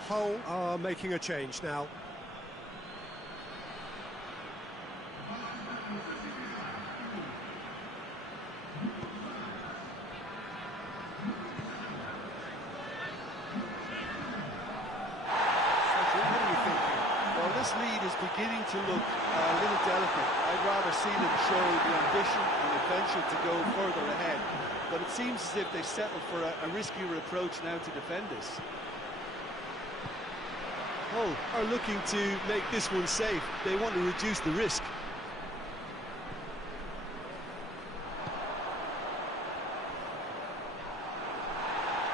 Hull are making a change now. Well, this lead is beginning to look a little delicate. I'd rather see them show the ambition and adventure to go further ahead. But it seems as if they settled for a riskier approach now to defend this. Hull are looking to make this one safe. They want to reduce the risk.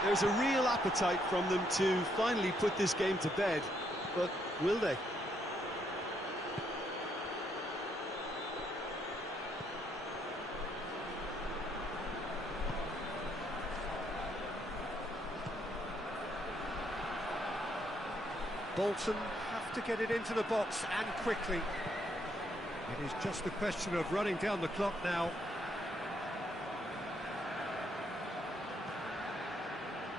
There's a real appetite from them to finally put this game to bed, but will they? Bolton have to get it into the box and quickly. It is just a question of running down the clock now.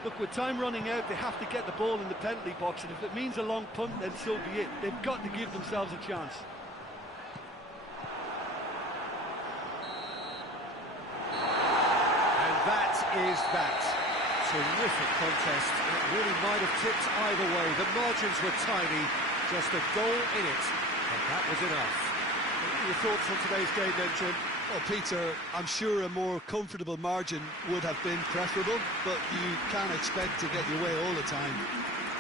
Look, with time running out, they have to get the ball in the penalty box, and if it means a long punt, then so be it. They've got to give themselves a chance. And that is that. Terrific contest. It really might have tipped either way. The margins were tiny, just a goal in it, and that was enough. What are your thoughts on today's game then, Jim? Well, Peter, I'm sure a more comfortable margin would have been preferable, but you can't expect to get your way all the time.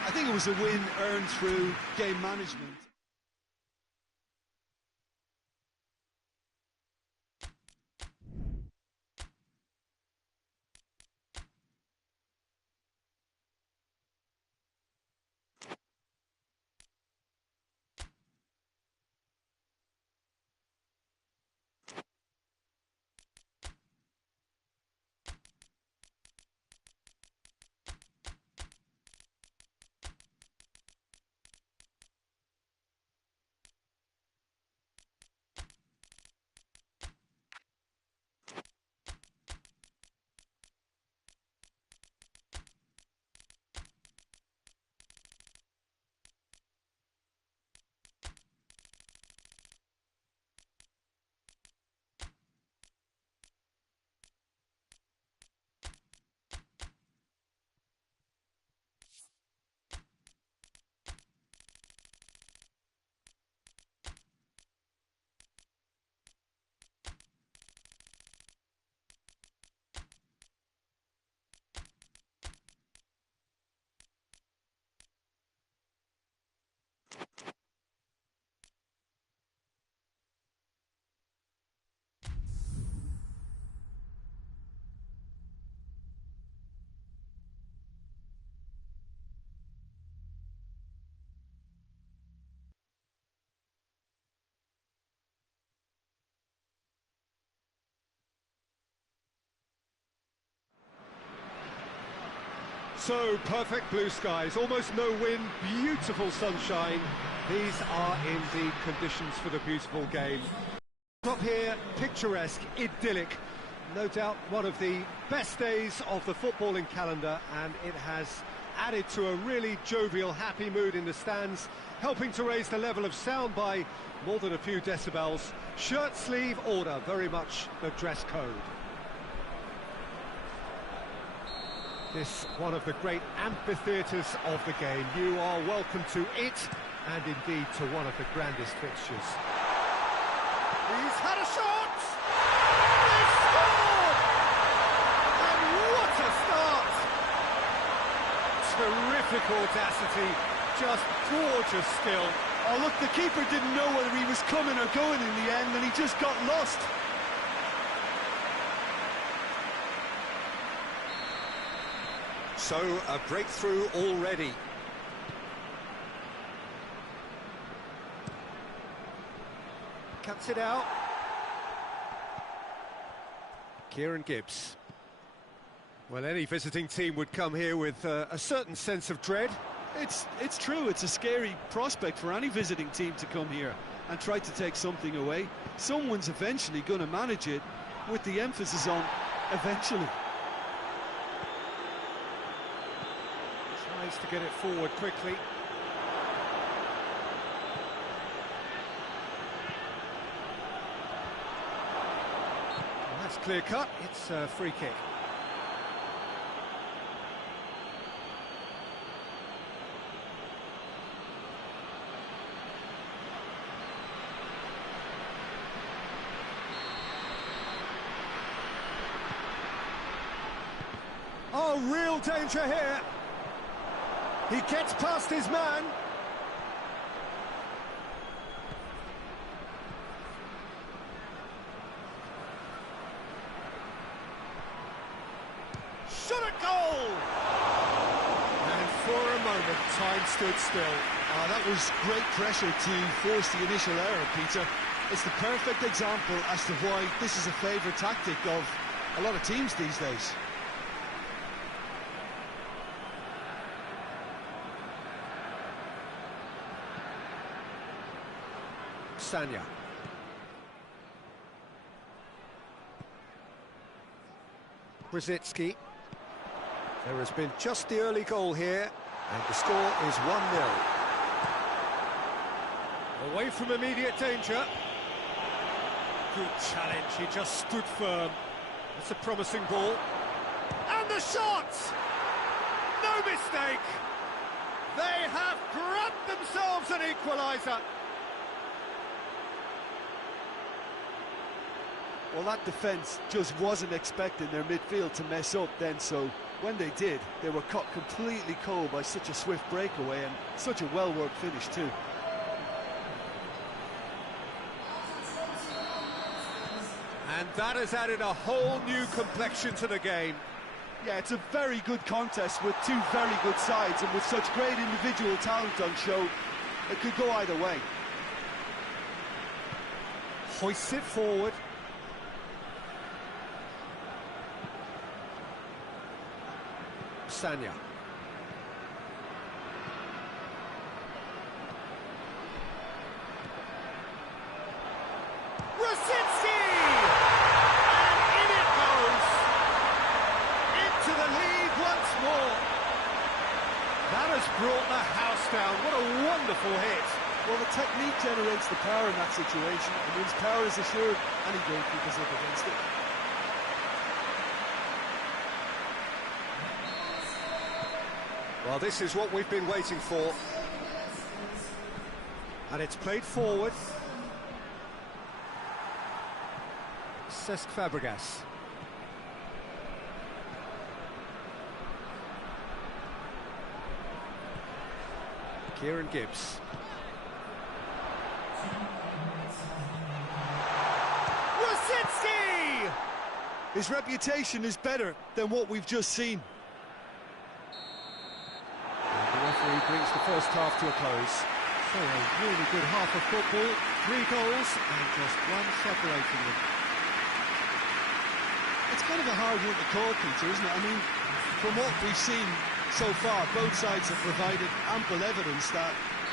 I think it was a win earned through game management. So perfect blue skies, almost no wind, beautiful sunshine. These are indeed conditions for the beautiful game. Up here, picturesque, idyllic. No doubt one of the best days of the footballing calendar, and it has added to a really jovial, happy mood in the stands, helping to raise the level of sound by more than a few decibels. Shirt sleeve order, very much the dress code. This one of the great amphitheatres of the game. You are welcome to it, and indeed to one of the grandest fixtures. He's had a shot! He's scored! And what a start! Terrific audacity, just gorgeous skill. Oh look, the keeper didn't know whether he was coming or going in the end, and he just got lost. So, a breakthrough already. Cuts it out. Kieran Gibbs. Well, any visiting team would come here with a certain sense of dread. It's true, it's a scary prospect for any visiting team to come here and try to take something away. Someone's eventually going to manage it, with the emphasis on eventually. Tries to get it forward quickly. Well, that's clear cut, it's a free kick. Oh, real danger here. He gets past his man. Shot at goal! And for a moment, time stood still. That was great pressure to force the initial error, Peter. It's the perfect example as to why this is a favourite tactic of a lot of teams these days. Sanya. Brzezinski. There has been just the early goal here, and the score is 1-0. Away from immediate danger. Good challenge, he just stood firm. That's a promising ball. And the shot! No mistake! They have grabbed themselves an equaliser. Well, that defence just wasn't expecting their midfield to mess up then, so when they did, they were caught completely cold by such a swift breakaway and such a well-worked finish too. And that has added a whole new complexion to the game. Yeah, it's a very good contest with two very good sides, and with such great individual talent on show, it could go either way. Hoists it forward. Sanya. Brzezinski! And in it goes! Into the lead once more. That has brought the house down. What a wonderful hit. Well, the technique generates the power in that situation, and once power is assured, any goalkeeper's up against it. Well, this is what we've been waiting for. And it's played forward. Cesc Fabregas. Kieran Gibbs. Brzezinski! His reputation is better than what we've just seen. The referee brings the first half to a close. So a really good half of football, 3 goals and just one separating them. It's kind of a hard one to call, Peter, isn't it? I mean, from what we've seen So far, both sides have provided ample evidence that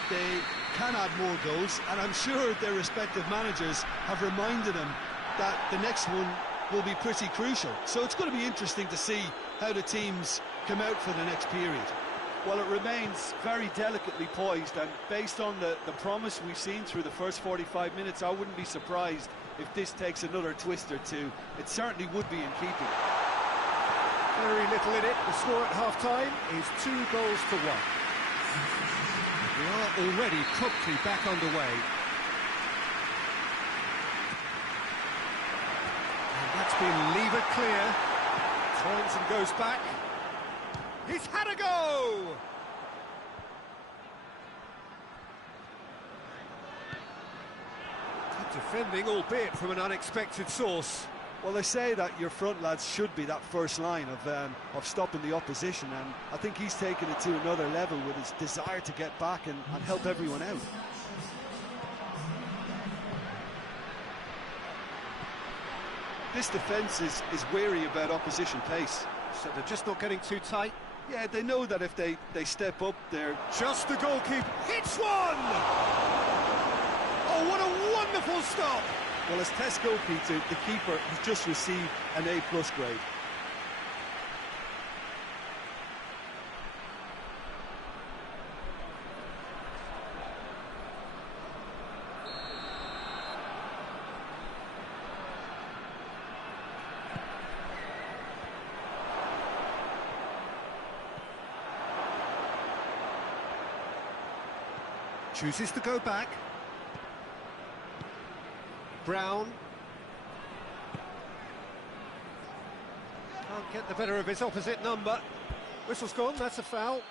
they can add more goals, and I'm sure their respective managers have reminded them that the next one will be pretty crucial. So it's going to be interesting to see how the teams come out for the next period. Well, it remains very delicately poised, and based on the promise we've seen through the first 45 minutes, I wouldn't be surprised if this takes another twist or two. It certainly would be in keeping. Very little in it. The score at half-time is 2 goals to 1. We are already promptly back underway. And that's been levered clear. Turns and goes back. He's had a go! Good defending, albeit from an unexpected source. Well, they say that your front lads should be that first line of stopping the opposition, and I think he's taken it to another level with his desire to get back and help everyone out. This defence is wary about opposition pace. So they're just not getting too tight. Yeah, they know that if they step up, they're... Just the goalkeeper hits one! Oh, what a wonderful stop! Well, as test goalkeeper, the keeper has just received an A+ grade. Chooses to go back. Brown. Can't get the better of his opposite number. Whistle's gone, that's a foul.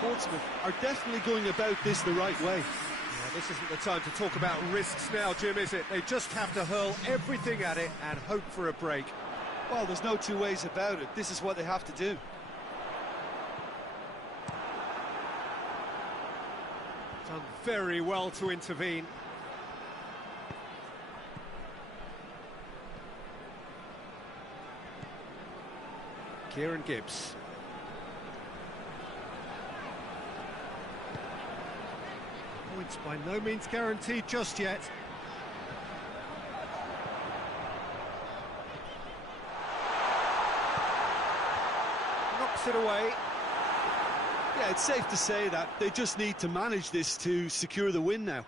Portsmouth are definitely going about this the right way. Yeah, this isn't the time to talk about risks now, Jim, is it? They just have to hurl everything at it and hope for a break. Well, there's no two ways about it. This is what they have to do. Done very well to intervene. Kieran Gibbs. Points by no means guaranteed just yet. Knocks it away. Yeah, it's safe to say that they just need to manage this to secure the win now.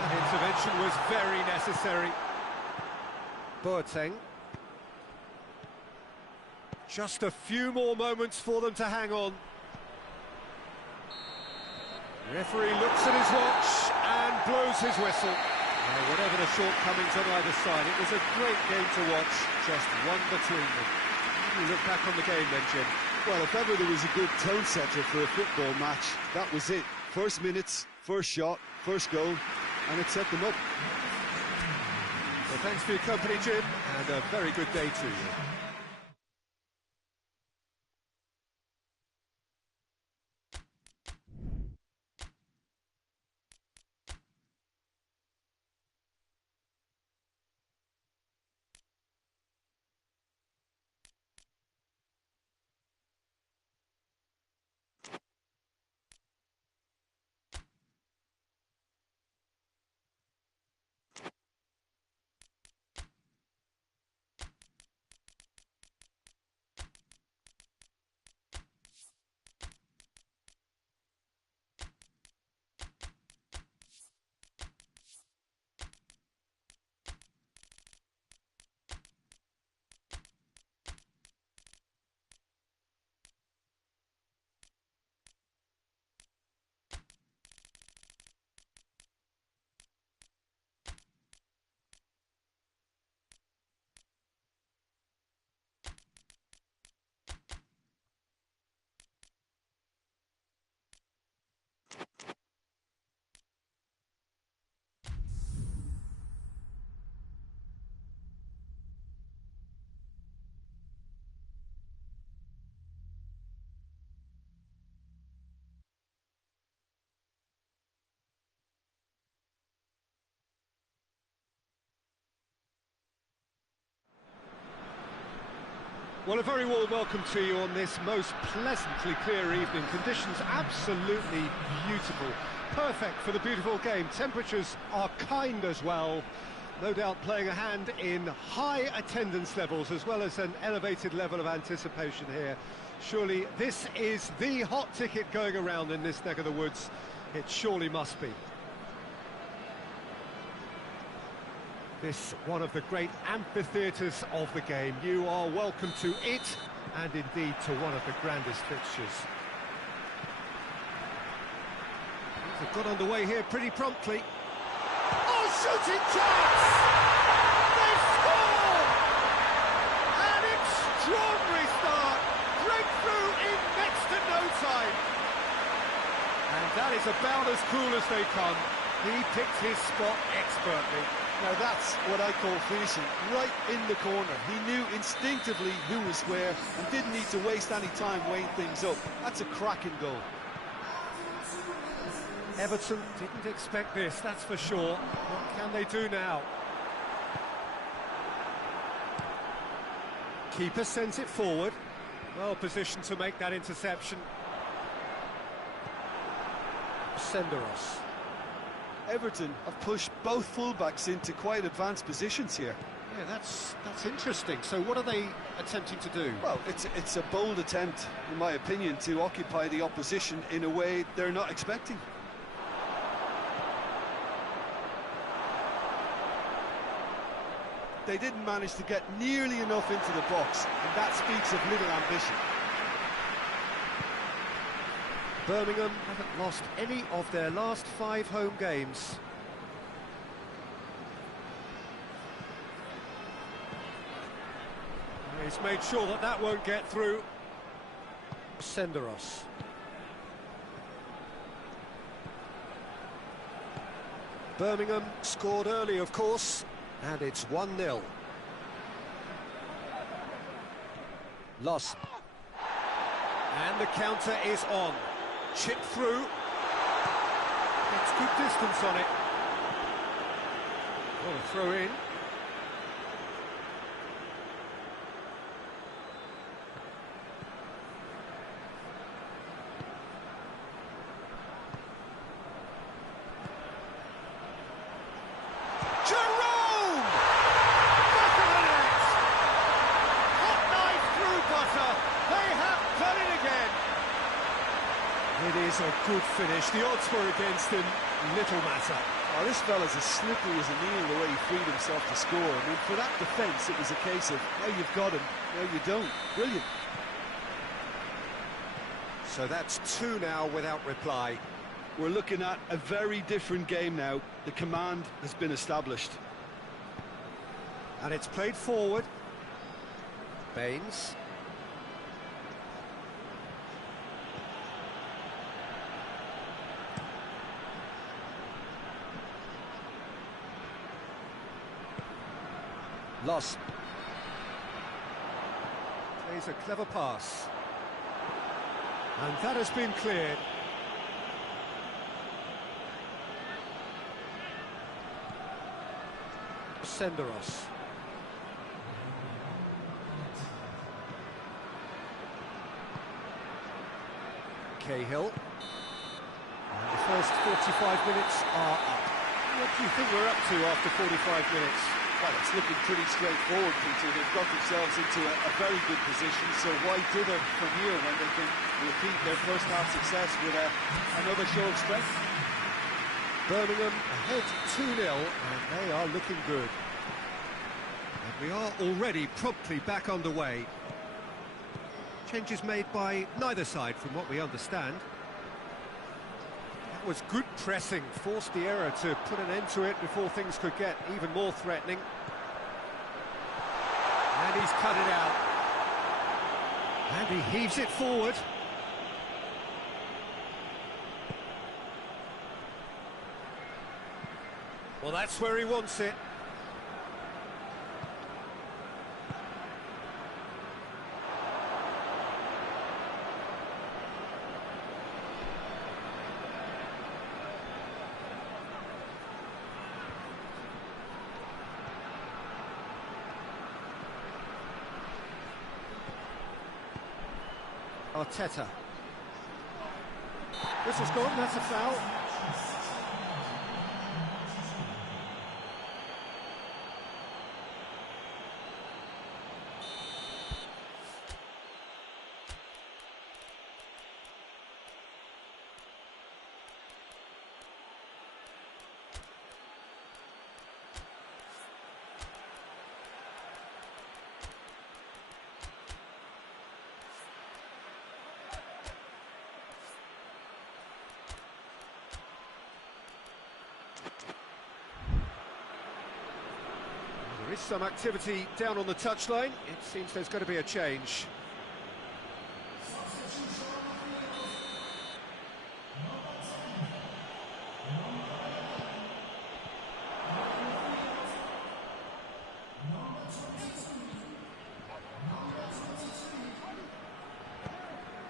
That intervention was very necessary. Boateng. Just a few more moments for them to hang on. The referee looks at his watch and blows his whistle. Whatever the shortcomings on either side, it was a great game to watch, just one between them. You look back on the game then, Jim. Well, if ever there was a good tone setter for a football match, that was it. First minutes, first shot, first goal, and it set them up. Well, thanks for your company, Jim, and a very good day to you. Well, a very warm welcome to you on this most pleasantly clear evening. Conditions absolutely beautiful. Perfect for the beautiful game. Temperatures are kind as well. No doubt playing a hand in high attendance levels as well as an elevated level of anticipation here. Surely this is the hot ticket going around in this neck of the woods. It surely must be. This one of the great amphitheatres of the game. You are welcome to it, and indeed to one of the grandest fixtures. Things have got underway here pretty promptly. Oh, shooting chance! They score! An extraordinary start! Breakthrough in next to no time! And that is about as cool as they come. He picked his spot expertly. Now that's what I call finishing, right in the corner. He knew instinctively who was where and didn't need to waste any time weighing things up. That's a cracking goal. Everton didn't expect this, that's for sure. What can they do now? Keeper sends it forward. Well positioned to make that interception. Senderos. Everton have pushed both fullbacks into quite advanced positions here. Yeah, that's interesting. So what are they attempting to do? Well, it's a bold attempt, in my opinion, to occupy the opposition in a way they're not expecting. They didn't manage to get nearly enough into the box, and that speaks of little ambition. Birmingham haven't lost any of their last 5 home games. He's made sure that that won't get through. Senderos. Birmingham scored early, of course, and it's 1-0. Loss. And the counter is on. Chip through. It's good distance on it. What a throw in. Jerome! Back of the net! Hot knife through butter. They have done it again. It is a good finish. The odds were against him. Little matter. Oh, this fella's as slippery as a needle the way he freed himself to score. I mean, for that defence, it was a case of, now you've got him, now you don't. Brilliant. So that's 2 now without reply. We're looking at a very different game now. The command has been established. And it's played forward. Baines. Loss. Plays a clever pass. And that has been cleared. Senderos. Cahill. And the first 45 minutes are up. What do you think we're up to after 45 minutes? Well, it's looking pretty straightforward, Peter. They've got themselves into a very good position, so why dither from here when they can repeat their first half success with another show of strength? Birmingham ahead 2-0, and they are looking good. And we are already promptly back underway. Changes made by neither side, from what we understand. That was good pressing, forced the error to put an end to it before things could get even more threatening. And he's cut it out. And he heaves it forward. Well, that's where he wants it. Arteta. This has gone, that's a foul. There is some activity down on the touchline. It seems there's going to be a change.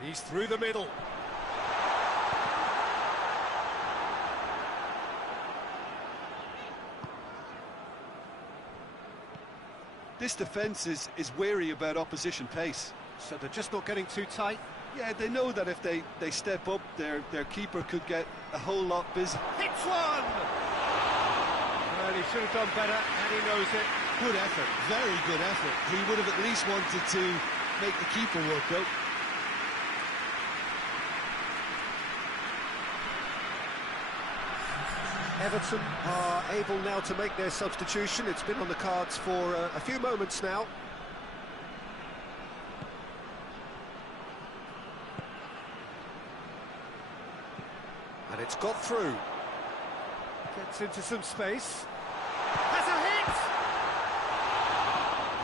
He's through the middle. This defence is wary about opposition pace. So they're just not getting too tight. Yeah, they know that if they step up, their keeper could get a whole lot busy. Hits one! Well, he should have done better, and he knows it. Good effort, very good effort. He would have at least wanted to make the keeper work out. Everton are able now to make their substitution. It's been on the cards for a few moments now. And it's got through. Gets into some space. Has a hit!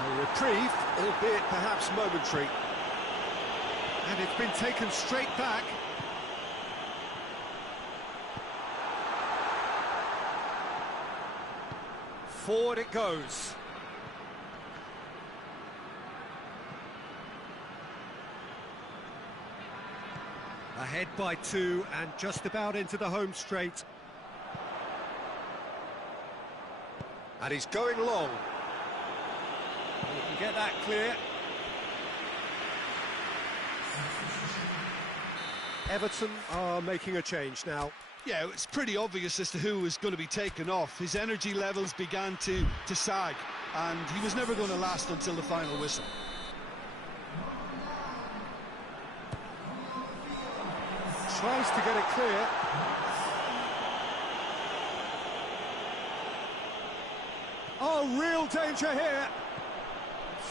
A reprieve, albeit perhaps momentary. And it's been taken straight back. Forward it goes. Ahead by 2 and just about into the home straight. And he's going long. He can get that clear. Everton are making a change now. Yeah, it's pretty obvious as to who was going to be taken off. His energy levels began to sag, and he was never going to last until the final whistle. Tries to get it clear. Oh, real danger here.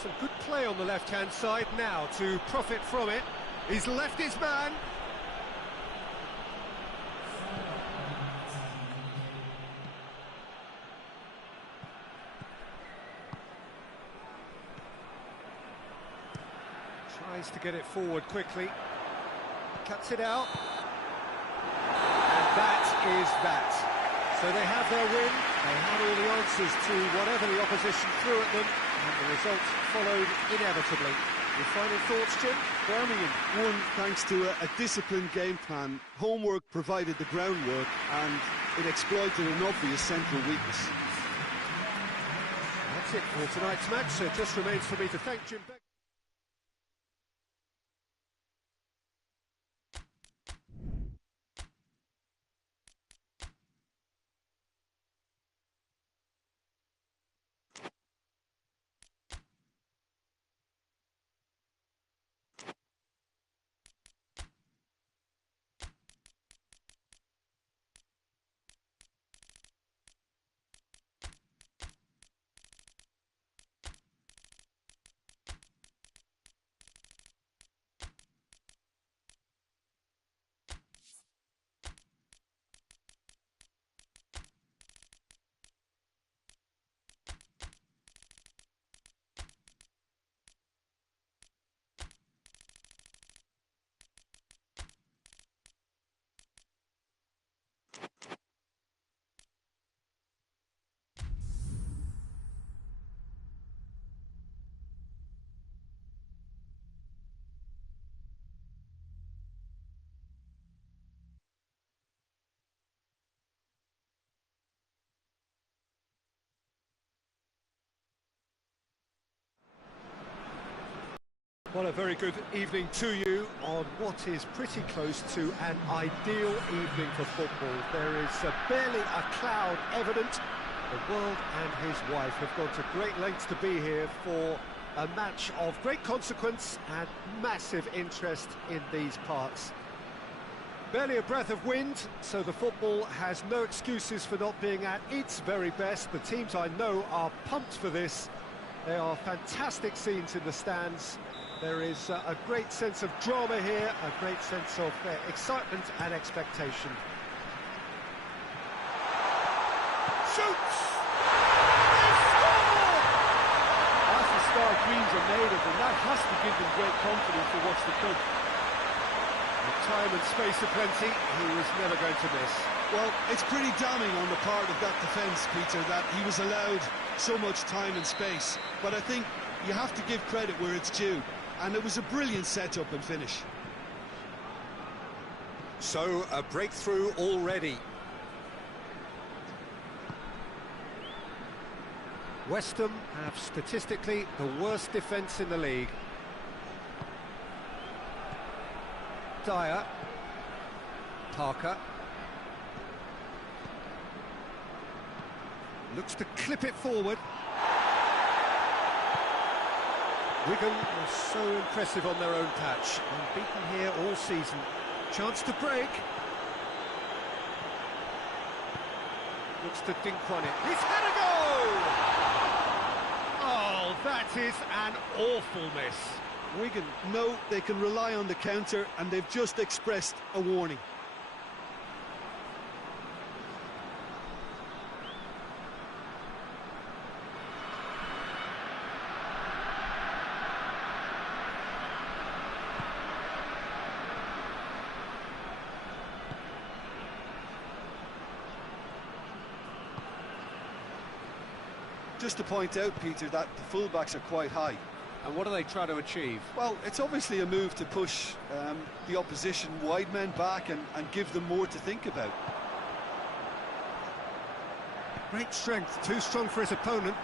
Some good play on the left-hand side now to profit from it. He's left his man. Tries to get it forward quickly. Cuts it out. And that is that. So they have their win. They had all the answers to whatever the opposition threw at them, and the result followed inevitably. Your final thoughts, Jim? Birmingham won thanks to a disciplined game plan. Homework provided the groundwork, and it exploited an obvious central weakness. That's it for tonight's match, so it just remains for me to thank Jim Beck. Well, a very good evening to you on what is pretty close to an ideal evening for football. There is barely a cloud evident. The world and his wife have gone to great lengths to be here for a match of great consequence and massive interest in these parts. Barely a breath of wind, so the football has no excuses for not being at its very best. The teams I know are pumped for this. There are fantastic scenes in the stands. There is a great sense of drama here, a great sense of excitement and expectation. Shoots! As the star dreams are made of, and that has to give them great confidence for what's to come. With time and space aplenty, he was never going to miss. Well, it's pretty damning on the part of that defence, Peter, that he was allowed so much time and space. But I think you have to give credit where it's due. And it was a brilliant setup and finish. So, a breakthrough already. West Ham have statistically the worst defence in the league. Dyer. Parker. Looks to clip it forward. Wigan was so impressive on their own patch, unbeaten here all season. Chance to break. Looks to dink one in. He's had a go! Oh, that is an awful miss. Wigan know they can rely on the counter, and they've just expressed a warning. Just to point out, Peter, that the fullbacks are quite high. And what are they trying to achieve? Well, it's obviously a move to push the opposition wide men back and give them more to think about. Great strength, too strong for his opponent.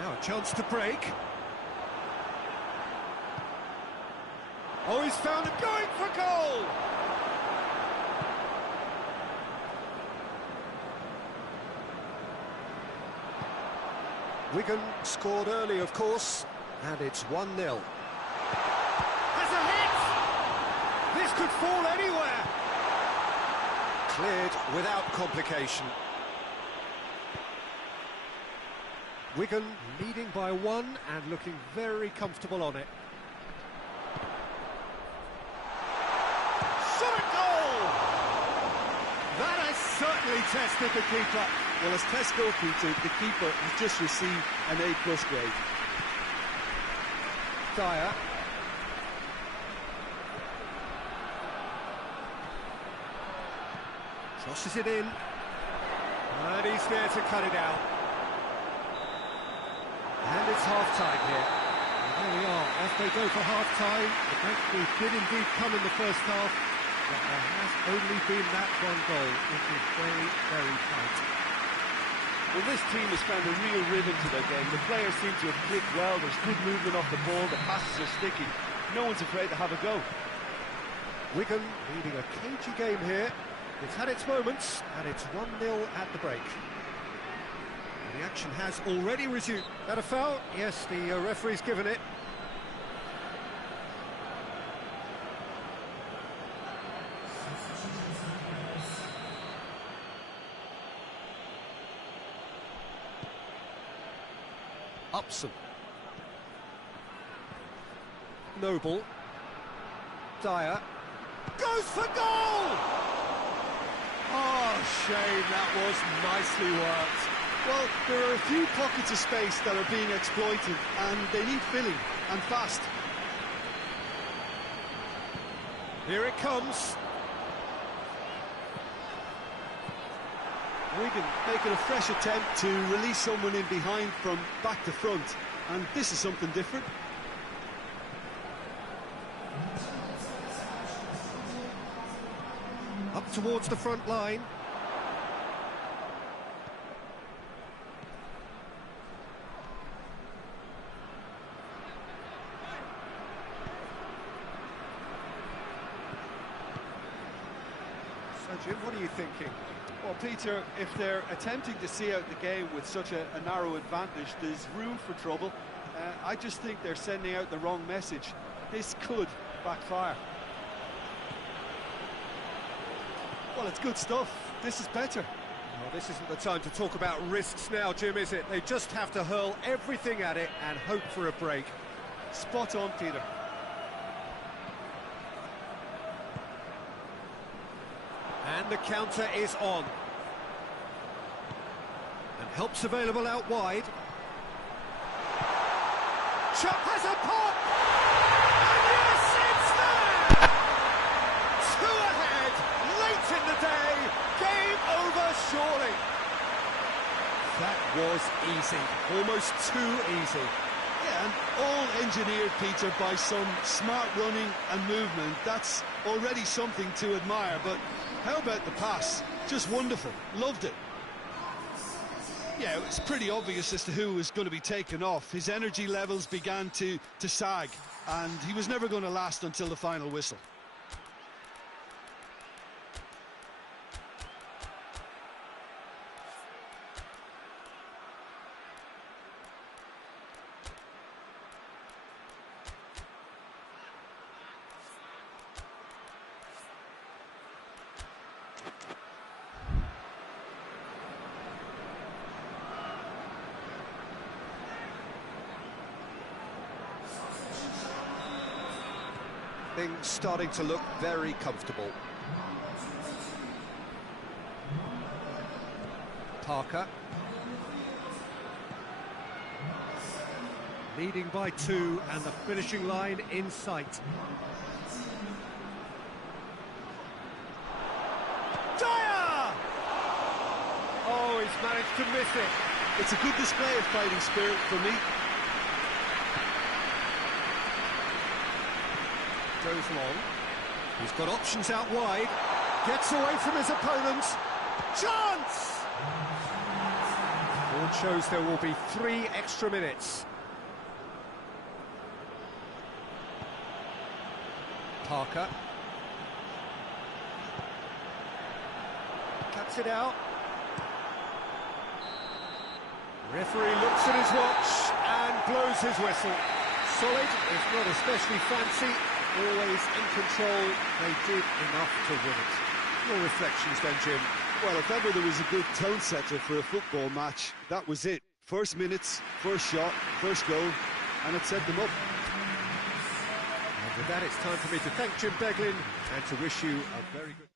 Now a chance to break. Oh, he's found it, going for goal! Wigan scored early, of course, and it's 1-0. Has a hit! This could fall anywhere! Cleared without complication. Wigan leading by 1 and looking very comfortable on it. That has certainly tested the keeper. Well, as tests go, Peter, the keeper has just received an A+ grade. Dyer. Crosses it in. And he's there to cut it out. And it's half-time here. And there we are, off they go for half-time. The breakthrough did indeed come in the first half, but there has only been that one goal. It is very, very tight. Well, this team has found a real rhythm to their game. The players seem to have clicked well. There's good movement off the ball. The passes are sticking. No one's afraid to have a go. Wigan leading a cagey game here. It's had its moments, and it's 1-0 at the break. And the action has already resumed. That a foul? Yes, the referee's given it. Upson. Noble. Dyer. Goes for goal! Oh, shame, that was nicely worked. Well, there are a few pockets of space that are being exploited, and they need filling, and fast. Here it comes. Wigan making a fresh attempt to release someone in behind from back to front, and this is something different. Up towards the front line. So, Jim, what are you thinking? Well, Peter, if they're attempting to see out the game with such a narrow advantage, there's room for trouble. I just think they're sending out the wrong message. This could backfire. Well, it's good stuff. This is better. Well, this isn't the time to talk about risks now, Jim, is it? They just have to hurl everything at it and hope for a break. Spot on, Peter. And the counter is on. And help's available out wide. Chop has a pop! And yes, it's there! Two ahead, late in the day, game over surely. That was easy, almost too easy. Yeah, and all engineered, Peter, by some smart running and movement. That's already something to admire, but how about the pass? Just wonderful, loved it. Yeah, it was pretty obvious as to who was going to be taken off. His energy levels began to sag, and he was never going to last until the final whistle. Things starting to look very comfortable. Parker. Leading by 2 and the finishing line in sight. Dyer! Oh, he's managed to miss it. It's a good display of fighting spirit for me. Goes long. He's got options out wide. Gets away from his opponent. Chance! Board shows there will be 3 extra minutes. Parker. Cuts it out. Referee looks at his watch and blows his whistle. Solid, if not especially fancy. Always in control, they did enough to win it. Your reflections then, Jim? Well, if ever there was a good tone setter for a football match, that was it. First minutes, first shot, first goal, and it set them up. And with that, it's time for me to thank Jim Beglin and to wish you a very good...